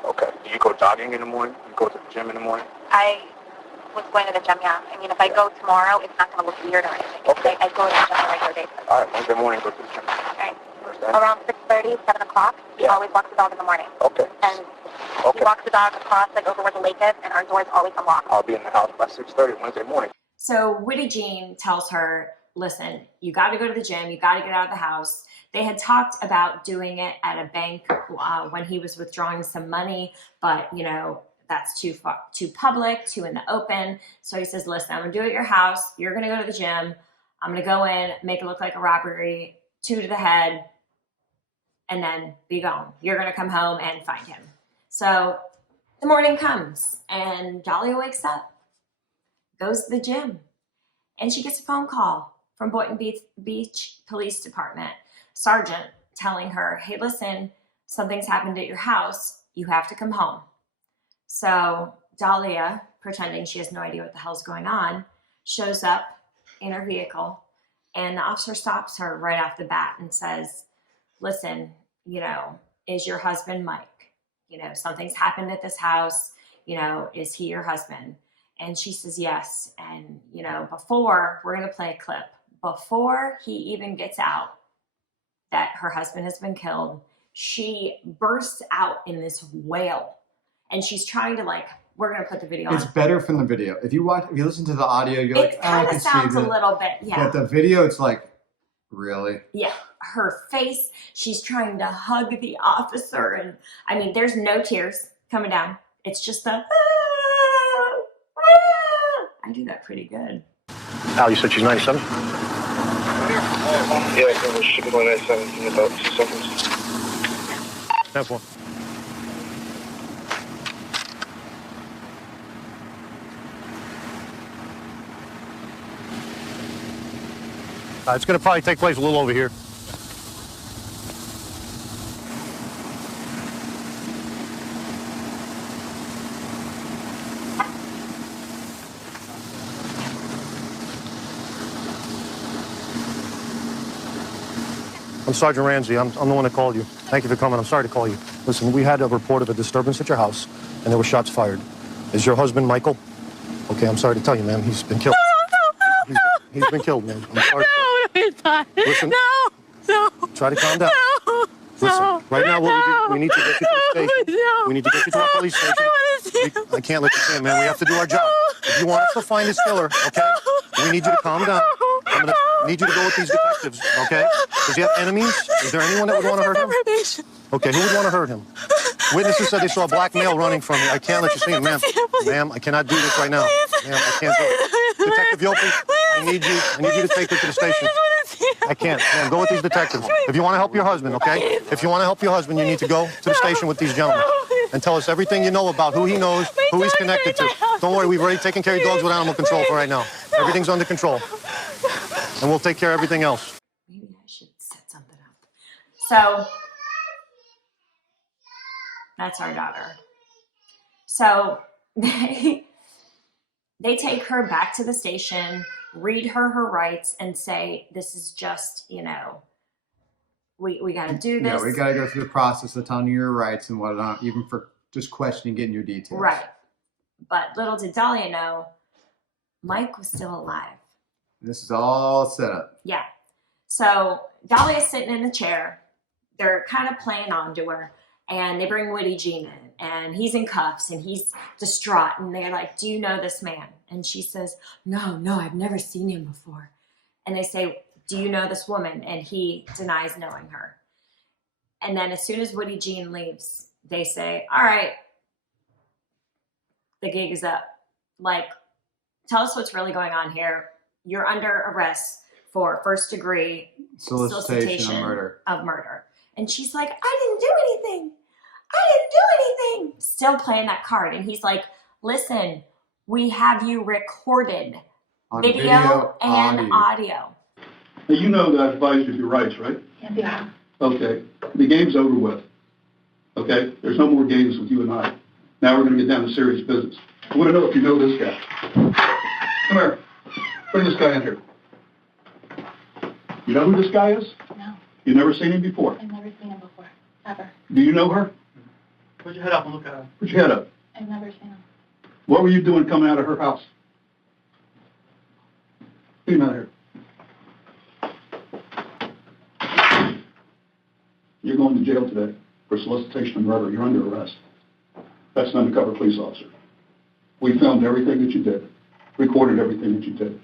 Okay. Do you go jogging in the morning? You go to the gym in the morning? I was going to the gym, yeah. I mean, if I go tomorrow, it's not going to look weird or anything. Okay. I go to the gym on a regular basis. All right. Wednesday morning, go to the gym. All right. Understand? Around 6:30, 7 o'clock, he Yeah. always walks the dog in the morning. Okay. And he walks the dog across, over where the lake is, and our door is always unlocked. I'll be in the house by 6:30 Wednesday morning. So Witty Jean tells her, listen, you got to go to the gym. You got to get out of the house. They had talked about doing it at a bank when he was withdrawing some money, but, that's too public, too in the open. So he says, listen, I'm going to do it at your house. You're going to go to the gym. I'm going to go in, make it look like a robbery, 2 to the head, and then be gone. You're going to come home and find him. So the morning comes, and Dalia wakes up, goes to the gym, and she gets a phone call from Boynton Beach Police Department, sergeant telling her, hey, listen, something's happened at your house. You have to come home. So Dalia, pretending she has no idea what the hell's going on, shows up in her vehicle, and the officer stops her right off the bat and says, listen, is your husband Mike? Something's happened at this house. Is he your husband? And she says, yes. And, we're going to play a clip. Before he even gets out that her husband has been killed, she bursts out in this wail. And she's trying to we're going to put the video on. It's better from the video. If you listen to the audio, you're it kind of sounds a little bit, yeah. But the video, it's really? Yeah. Her face, she's trying to hug the officer. And I mean, there's no tears coming down. It's just the, I do that pretty good. Al, you said she's 97? Yeah, I should be going 97 in about 2 seconds. Have one. It's going to probably take place a little over here. I'm Sergeant Ramsey. I'm the one that called you. Thank you for coming. I'm sorry to call you. Listen, we had a report of a disturbance at your house, and there were shots fired. Is your husband Michael? Okay, I'm sorry to tell you, ma'am. He's been killed. No. He's been killed, ma'am. I'm sorry. No, he's not. Listen. No. Try to calm down. No. Listen, right now, what we need to get you to the station. No. We need to get you to a police station. I want to see him. I can't let you see him, man. We have to do our job. If you want us to find this killer, okay, we need you to calm down. I'm going to need you to go with these detectives, okay? Does he have enemies? Is there anyone that would want to hurt him? Okay, who would want to hurt him? Witnesses said they saw a black male running from you. I can't let you see him, ma'am. Ma'am, I cannot do this right now. Ma'am, I can't do it. Detective Yopi, I need you to take her to the station. I can't. Ma'am, go with these detectives. If you want to help your husband, okay? If you want to help your husband, you need to go to the station with these gentlemen and tell us everything you know about who he knows, who he's connected to. Don't worry, we've already taken care of dogs with animal control for right now. Everything's under control. and we'll take care of everything else. Maybe I should set something up. So that's our daughter. So they take her back to the station, read her rights, and say, this is just, you know, we got to do this. Yeah, we got to go through the process of telling you your rights and whatnot, even for just questioning, getting your details. Right. But little did Dalia know, Mike was still alive. This is all set up. Yeah. So Dalia's sitting in the chair. They're kind of playing on to her. And they bring Woody Jean in. And he's in cuffs. And he's distraught. And they're like, do you know this man? And she says, no, I've never seen him before. And they say, do you know this woman? And he denies knowing her. And then as soon as Woody Jean leaves, they say, all right, the gig is up. Like, tell us what's really going on here. You're under arrest for first-degree Solicitation of murder. And she's like, I didn't do anything. Still playing that card. And he's like, listen, we have you recorded. On Video and audio. Now, you know that I advised you of your rights, right? Yeah. Okay. The game's over with. Okay? There's no more games with you and I. Now we're going to get down to serious business. I want to know if you know this guy. Come here. Bring this guy in here. You know who this guy is? No, You've never seen him before? I've never seen him before. Ever. Do you know her? Put your head up and look at her. Put your head up. I've never seen him. What were you doing coming out of her house? Get him out of here. You're going to jail today for solicitation of murder. You're under arrest. That's an undercover police officer. We filmed everything that you did, recorded everything that you did.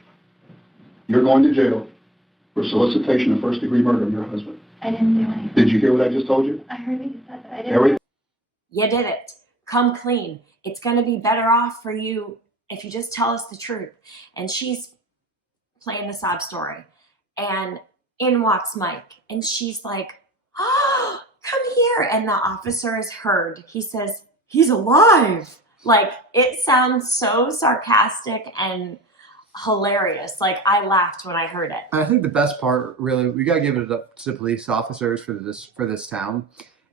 You're going to jail for solicitation of first-degree murder of your husband. I didn't do anything. Did you hear what I just told you? I heard what you said, but I didn't. Everything. You did it. Come clean. It's going to be better off for you if you just tell us the truth. And she's playing the sob story. And in walks Mike. And she's like, oh, come here. And the officer is heard. He says, he's alive. Like, it sounds so sarcastic and hilarious. Like, I laughed when I heard it. I think the best part, really, we got to give it up to the police officers for this town.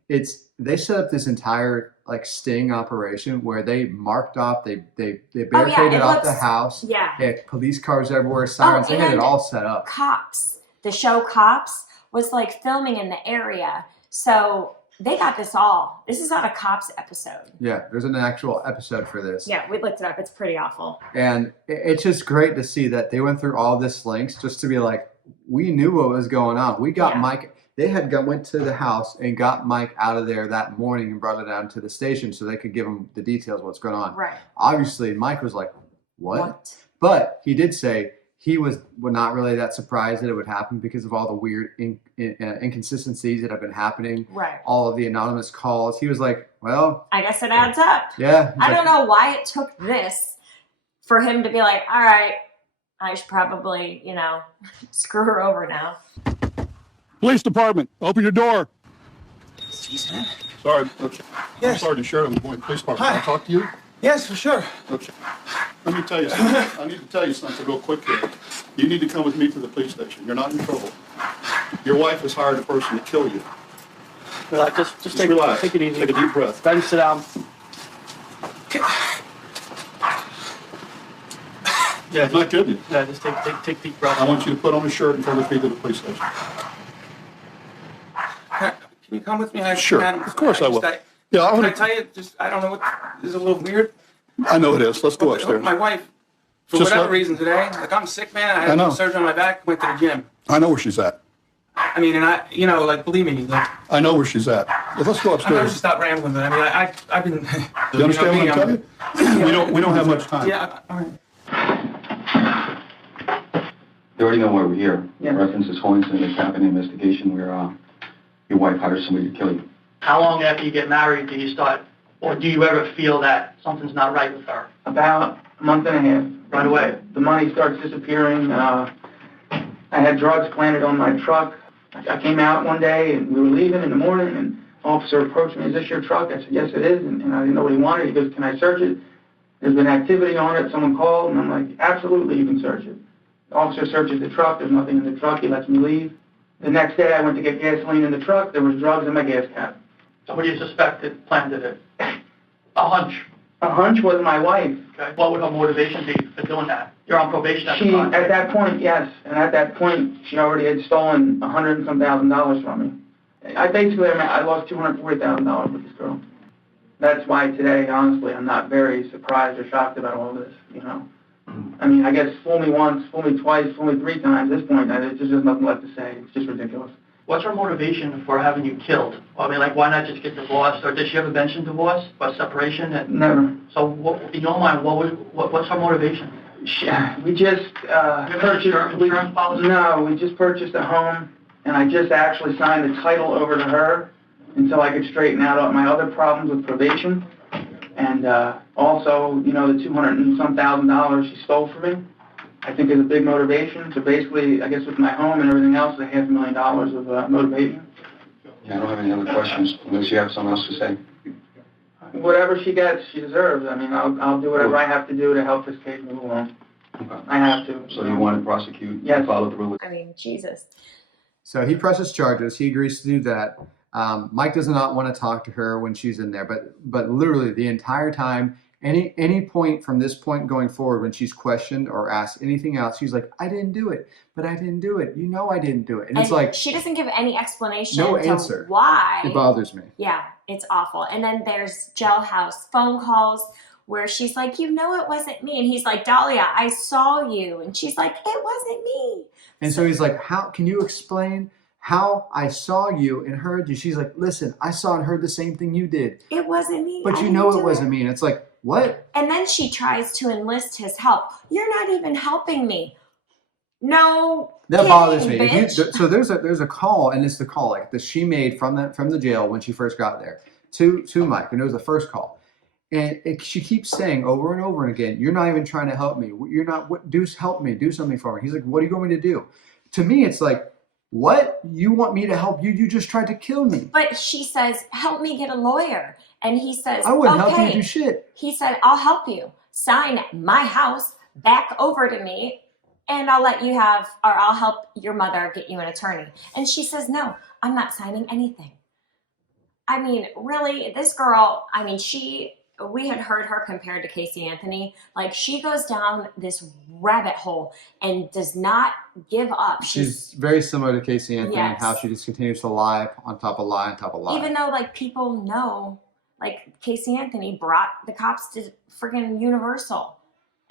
They set up this entire like sting operation where they marked off, they barricaded off the house. Yeah. They had police cars everywhere, sirens. They had it all set up. Cops, the show Cops was like filming in the area, so they got this all. This is not a Cops episode. Yeah, there's an actual episode for this. Yeah, we looked it up. It's pretty awful. And it's just great to see that they went through all this lengths just to be like, we knew what was going on. We got Mike. They went to the house and got Mike out of there that morning and brought it down to the station so they could give him the details of what's going on. Right. Obviously, Mike was like, what? But he did say he was not really that surprised that it would happen because of all the weird inconsistencies that have been happening. Right. All of the anonymous calls. He was like, well, I guess it adds up. Yeah. I don't know why it took this for him to be like, all right, I should probably, screw her over now. Police department, open your door. Jeez, Sorry. Okay. Yes. I'm Sergeant Sheridan, the Boyd Police Department. Hi. Can I talk to you? yes, for sure. Okay. Let me tell you something. I need to tell you something real quick here. You need to come with me to the police station. You're not in trouble. Your wife has hired a person to kill you. Relax, just take, relax. take it easy. Take a deep breath. Then sit down. Yeah, I'm not kidding you. yeah, just take deep breaths. I want you to put on a shirt and come with me to the police station. Can you come with me? Sure. Madam? Of course I will. Can Yeah, I I want tell you, I don't know what, this is a little weird. I know it is. Let's go upstairs. My wife, for Just whatever let- reason today, like I'm sick, man. I I had know. surgery on my back, went to the gym. I know where she's at. I mean, and like, believe me, like, I know where she's at. Let's go I'm gonna upstairs. just stop rambling, but I mean, I've been. You understand what I'm telling you? We don't have much time. Yeah, all right. You already know why we're here. Yeah. Reference this whole incident that's happened in investigation where your wife hired somebody to kill you. How long after you get married do you start, or do you ever feel that something's not right with her? About a month and a half. Right away. The money starts disappearing. I had drugs planted on my truck. I came out one day and we were leaving in the morning and an officer approached me, is this your truck? I said, yes it is, and I didn't know what he wanted. He goes, can I search it? There's been activity on it, someone called, and I'm like, absolutely you can search it. The officer searches the truck. There's nothing in the truck. He lets me leave. The next day, I went to get gasoline in the truck. There was drugs in my gas cap. So who do you suspect that planted it? A hunch. A hunch was my wife. Okay. What would her motivation be for doing that? You're on probation at the She, time. at that point, yes. And at that point, she already had stolen $100 and some thousand from me. I lost $240,000 with this girl. That's why today, honestly, I'm not very surprised or shocked about all this, you know. I mean, I guess fool me once, fool me twice, fool me 3 times. At this point, there's just nothing left to say. It's just ridiculous. What's her motivation for having you killed? I mean, like, why not just get divorced? Or did she ever mention divorce or separation? Never. So, what, in your mind, what's her motivation? We just insurance policy? No, we just purchased a home, and I just actually signed the title over to her until I could straighten out my other problems with probation. And also, you know, the $200 and some thousand she stole from me, I think is a big motivation. So basically, I guess with my home and everything else, $500,000 of motivation. Yeah, I don't have any other questions, unless you have something else to say. Whatever she gets, she deserves. I mean, I'll do whatever I have to do to help this case move along. Okay. I have to. So you want to prosecute? Yes. Follow through with? I mean, Jesus. So he presses charges. He agrees to do that. Mike does not want to talk to her when she's in there, but literally the entire time, any point from this point going forward, when she's questioned or asked anything else, she's like, "I didn't do it, but I didn't do it. You know, I didn't do it." And it's like she doesn't give any explanation no to answer. Why. It bothers me. Yeah, it's awful. And then there's jailhouse phone calls where she's like, "You know, it wasn't me," and he's like, "Dalia, I saw you," and she's like, "It wasn't me." And so he's like, "How can you explain how I saw you and heard you?" She's like, "Listen, I saw and heard the same thing you did. It wasn't me. But you know it wasn't me." And it's like, what? And then she tries to enlist his help. You're not even helping me. No. That bothers me. Bitch. So there's a call, and it's the call like that she made from the jail when she first got there to Mike, and it was the first call. And she keeps saying over and over again, "You're not even trying to help me. You're not. Help me. Do something for me." He's like, "What are you going me to do?" To me, it's like, what? You want me to help you? You just tried to kill me. But she says, "Help me get a lawyer." And he says, I wouldn't okay. help you do shit. He said, "I'll help you. Sign my house back over to me, and I'll help your mother get you an attorney." And she says, "No, I'm not signing anything." I mean, really, this girl, I mean, we had heard her compared to Casey Anthony. Like, she goes down this rabbit hole and does not give up. She's very similar to Casey Anthony and Yes. how she just continues to lie on top of lie on top of lie. Even though, like, people know, like, Casey Anthony brought the cops to friggin' Universal.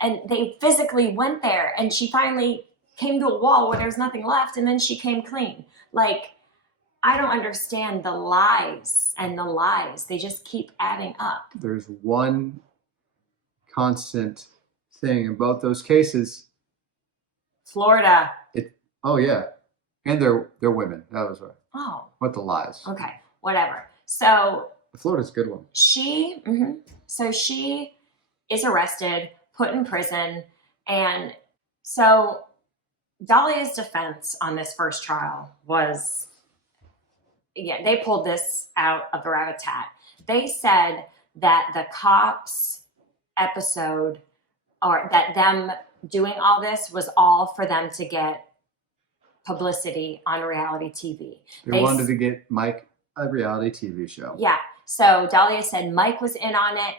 And they physically went there, and she finally came to a wall where there was nothing left, and then she came clean. Like, I don't understand the lies and the lies. They just keep adding up. There's one constant thing in both those cases. Florida. Oh yeah, and they're women. That was right. Oh. What the lies? Okay. Whatever. So Florida's a good one. she is arrested, put in prison, and so Dalia's defense on this first trial was. Yeah, they pulled this out of the rabbit's hat. They said that the cops episode, or that them doing all this, was all for them to get publicity on reality TV. They wanted to get Mike a reality TV show. Yeah. So Dalia said Mike was in on it.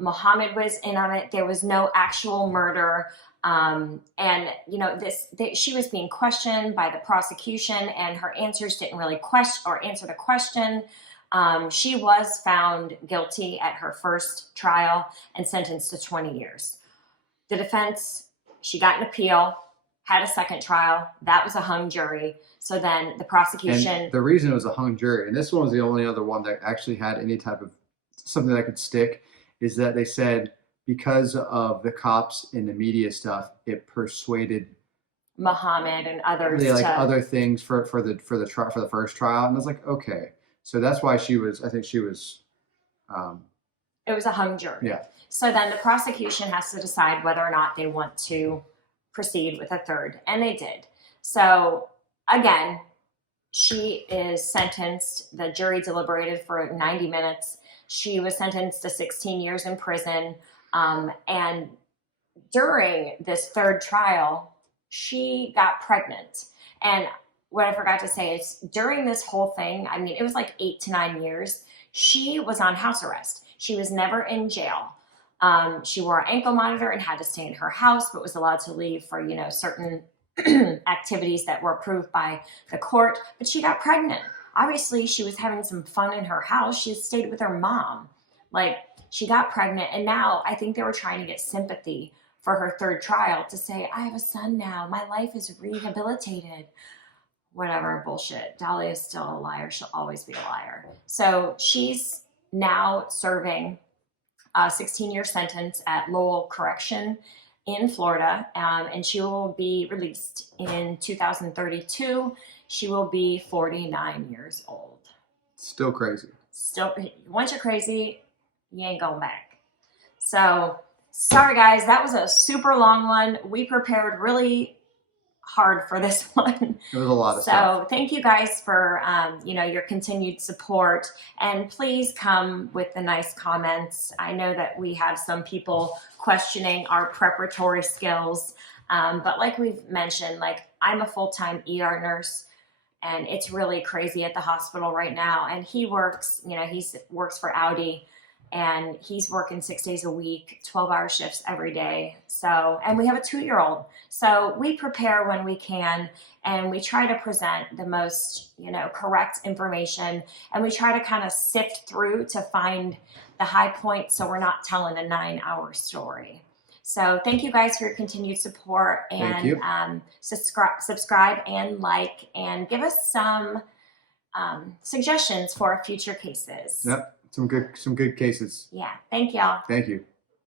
Muhammad was in on it. There was no actual murder. And you know, she was being questioned by the prosecution, and her answers didn't really answer the question. She was found guilty at her first trial and sentenced to 20 years. The defense, she got an appeal, had a second trial. That was a hung jury. So then the prosecution. And the reason it was a hung jury, and this one was the only other one that actually had any type of something that could stick, is that they said, because of the cops and the media stuff, it persuaded Muhammad and others other things for the first trial. And I was like, okay, so that's why she was. I think she was. It was a hung jury. Yeah. So then the prosecution has to decide whether or not they want to proceed with a third, and they did. So again, she is sentenced. The jury deliberated for 90 minutes. She was sentenced to 16 years in prison. And during this third trial, she got pregnant. And what I forgot to say is during this whole thing, I mean, it was like 8 to 9 years, she was on house arrest. She was never in jail. She wore an ankle monitor and had to stay in her house, but was allowed to leave for, you know, certain activities that were approved by the court. But she got pregnant. Obviously, she was having some fun in her house. She stayed with her mom. Like, she got pregnant, and now I think they were trying to get sympathy for her third trial to say, I have a son now. My life is rehabilitated. Whatever bullshit. Dalia is still a liar. She'll always be a liar. So she's now serving a 16-year sentence at Lowell Correction in Florida, and she will be released in 2032. She will be 49 years old. Still crazy. Still, once you're crazy, you ain't going back. So, sorry guys, that was a super long one. We prepared really hard for this one. It was a lot of stuff. So thank you guys for you know, your continued support, and please come with the nice comments. I know that we have some people questioning our preparatory skills, but like we've mentioned, like I'm a full-time ER nurse, and it's really crazy at the hospital right now. And he works, you know, he works for Audi, and he's working 6 days a week, 12-hour shifts every day. So, and we have a 2-year-old. So we prepare when we can, and we try to present the most, you know, correct information, and we try to kind of sift through to find the high points so we're not telling a 9-hour story. So thank you guys for your continued support, and subscribe and like, and give us some suggestions for future cases. Yep, some good cases. Yeah, thank y'all. Thank you.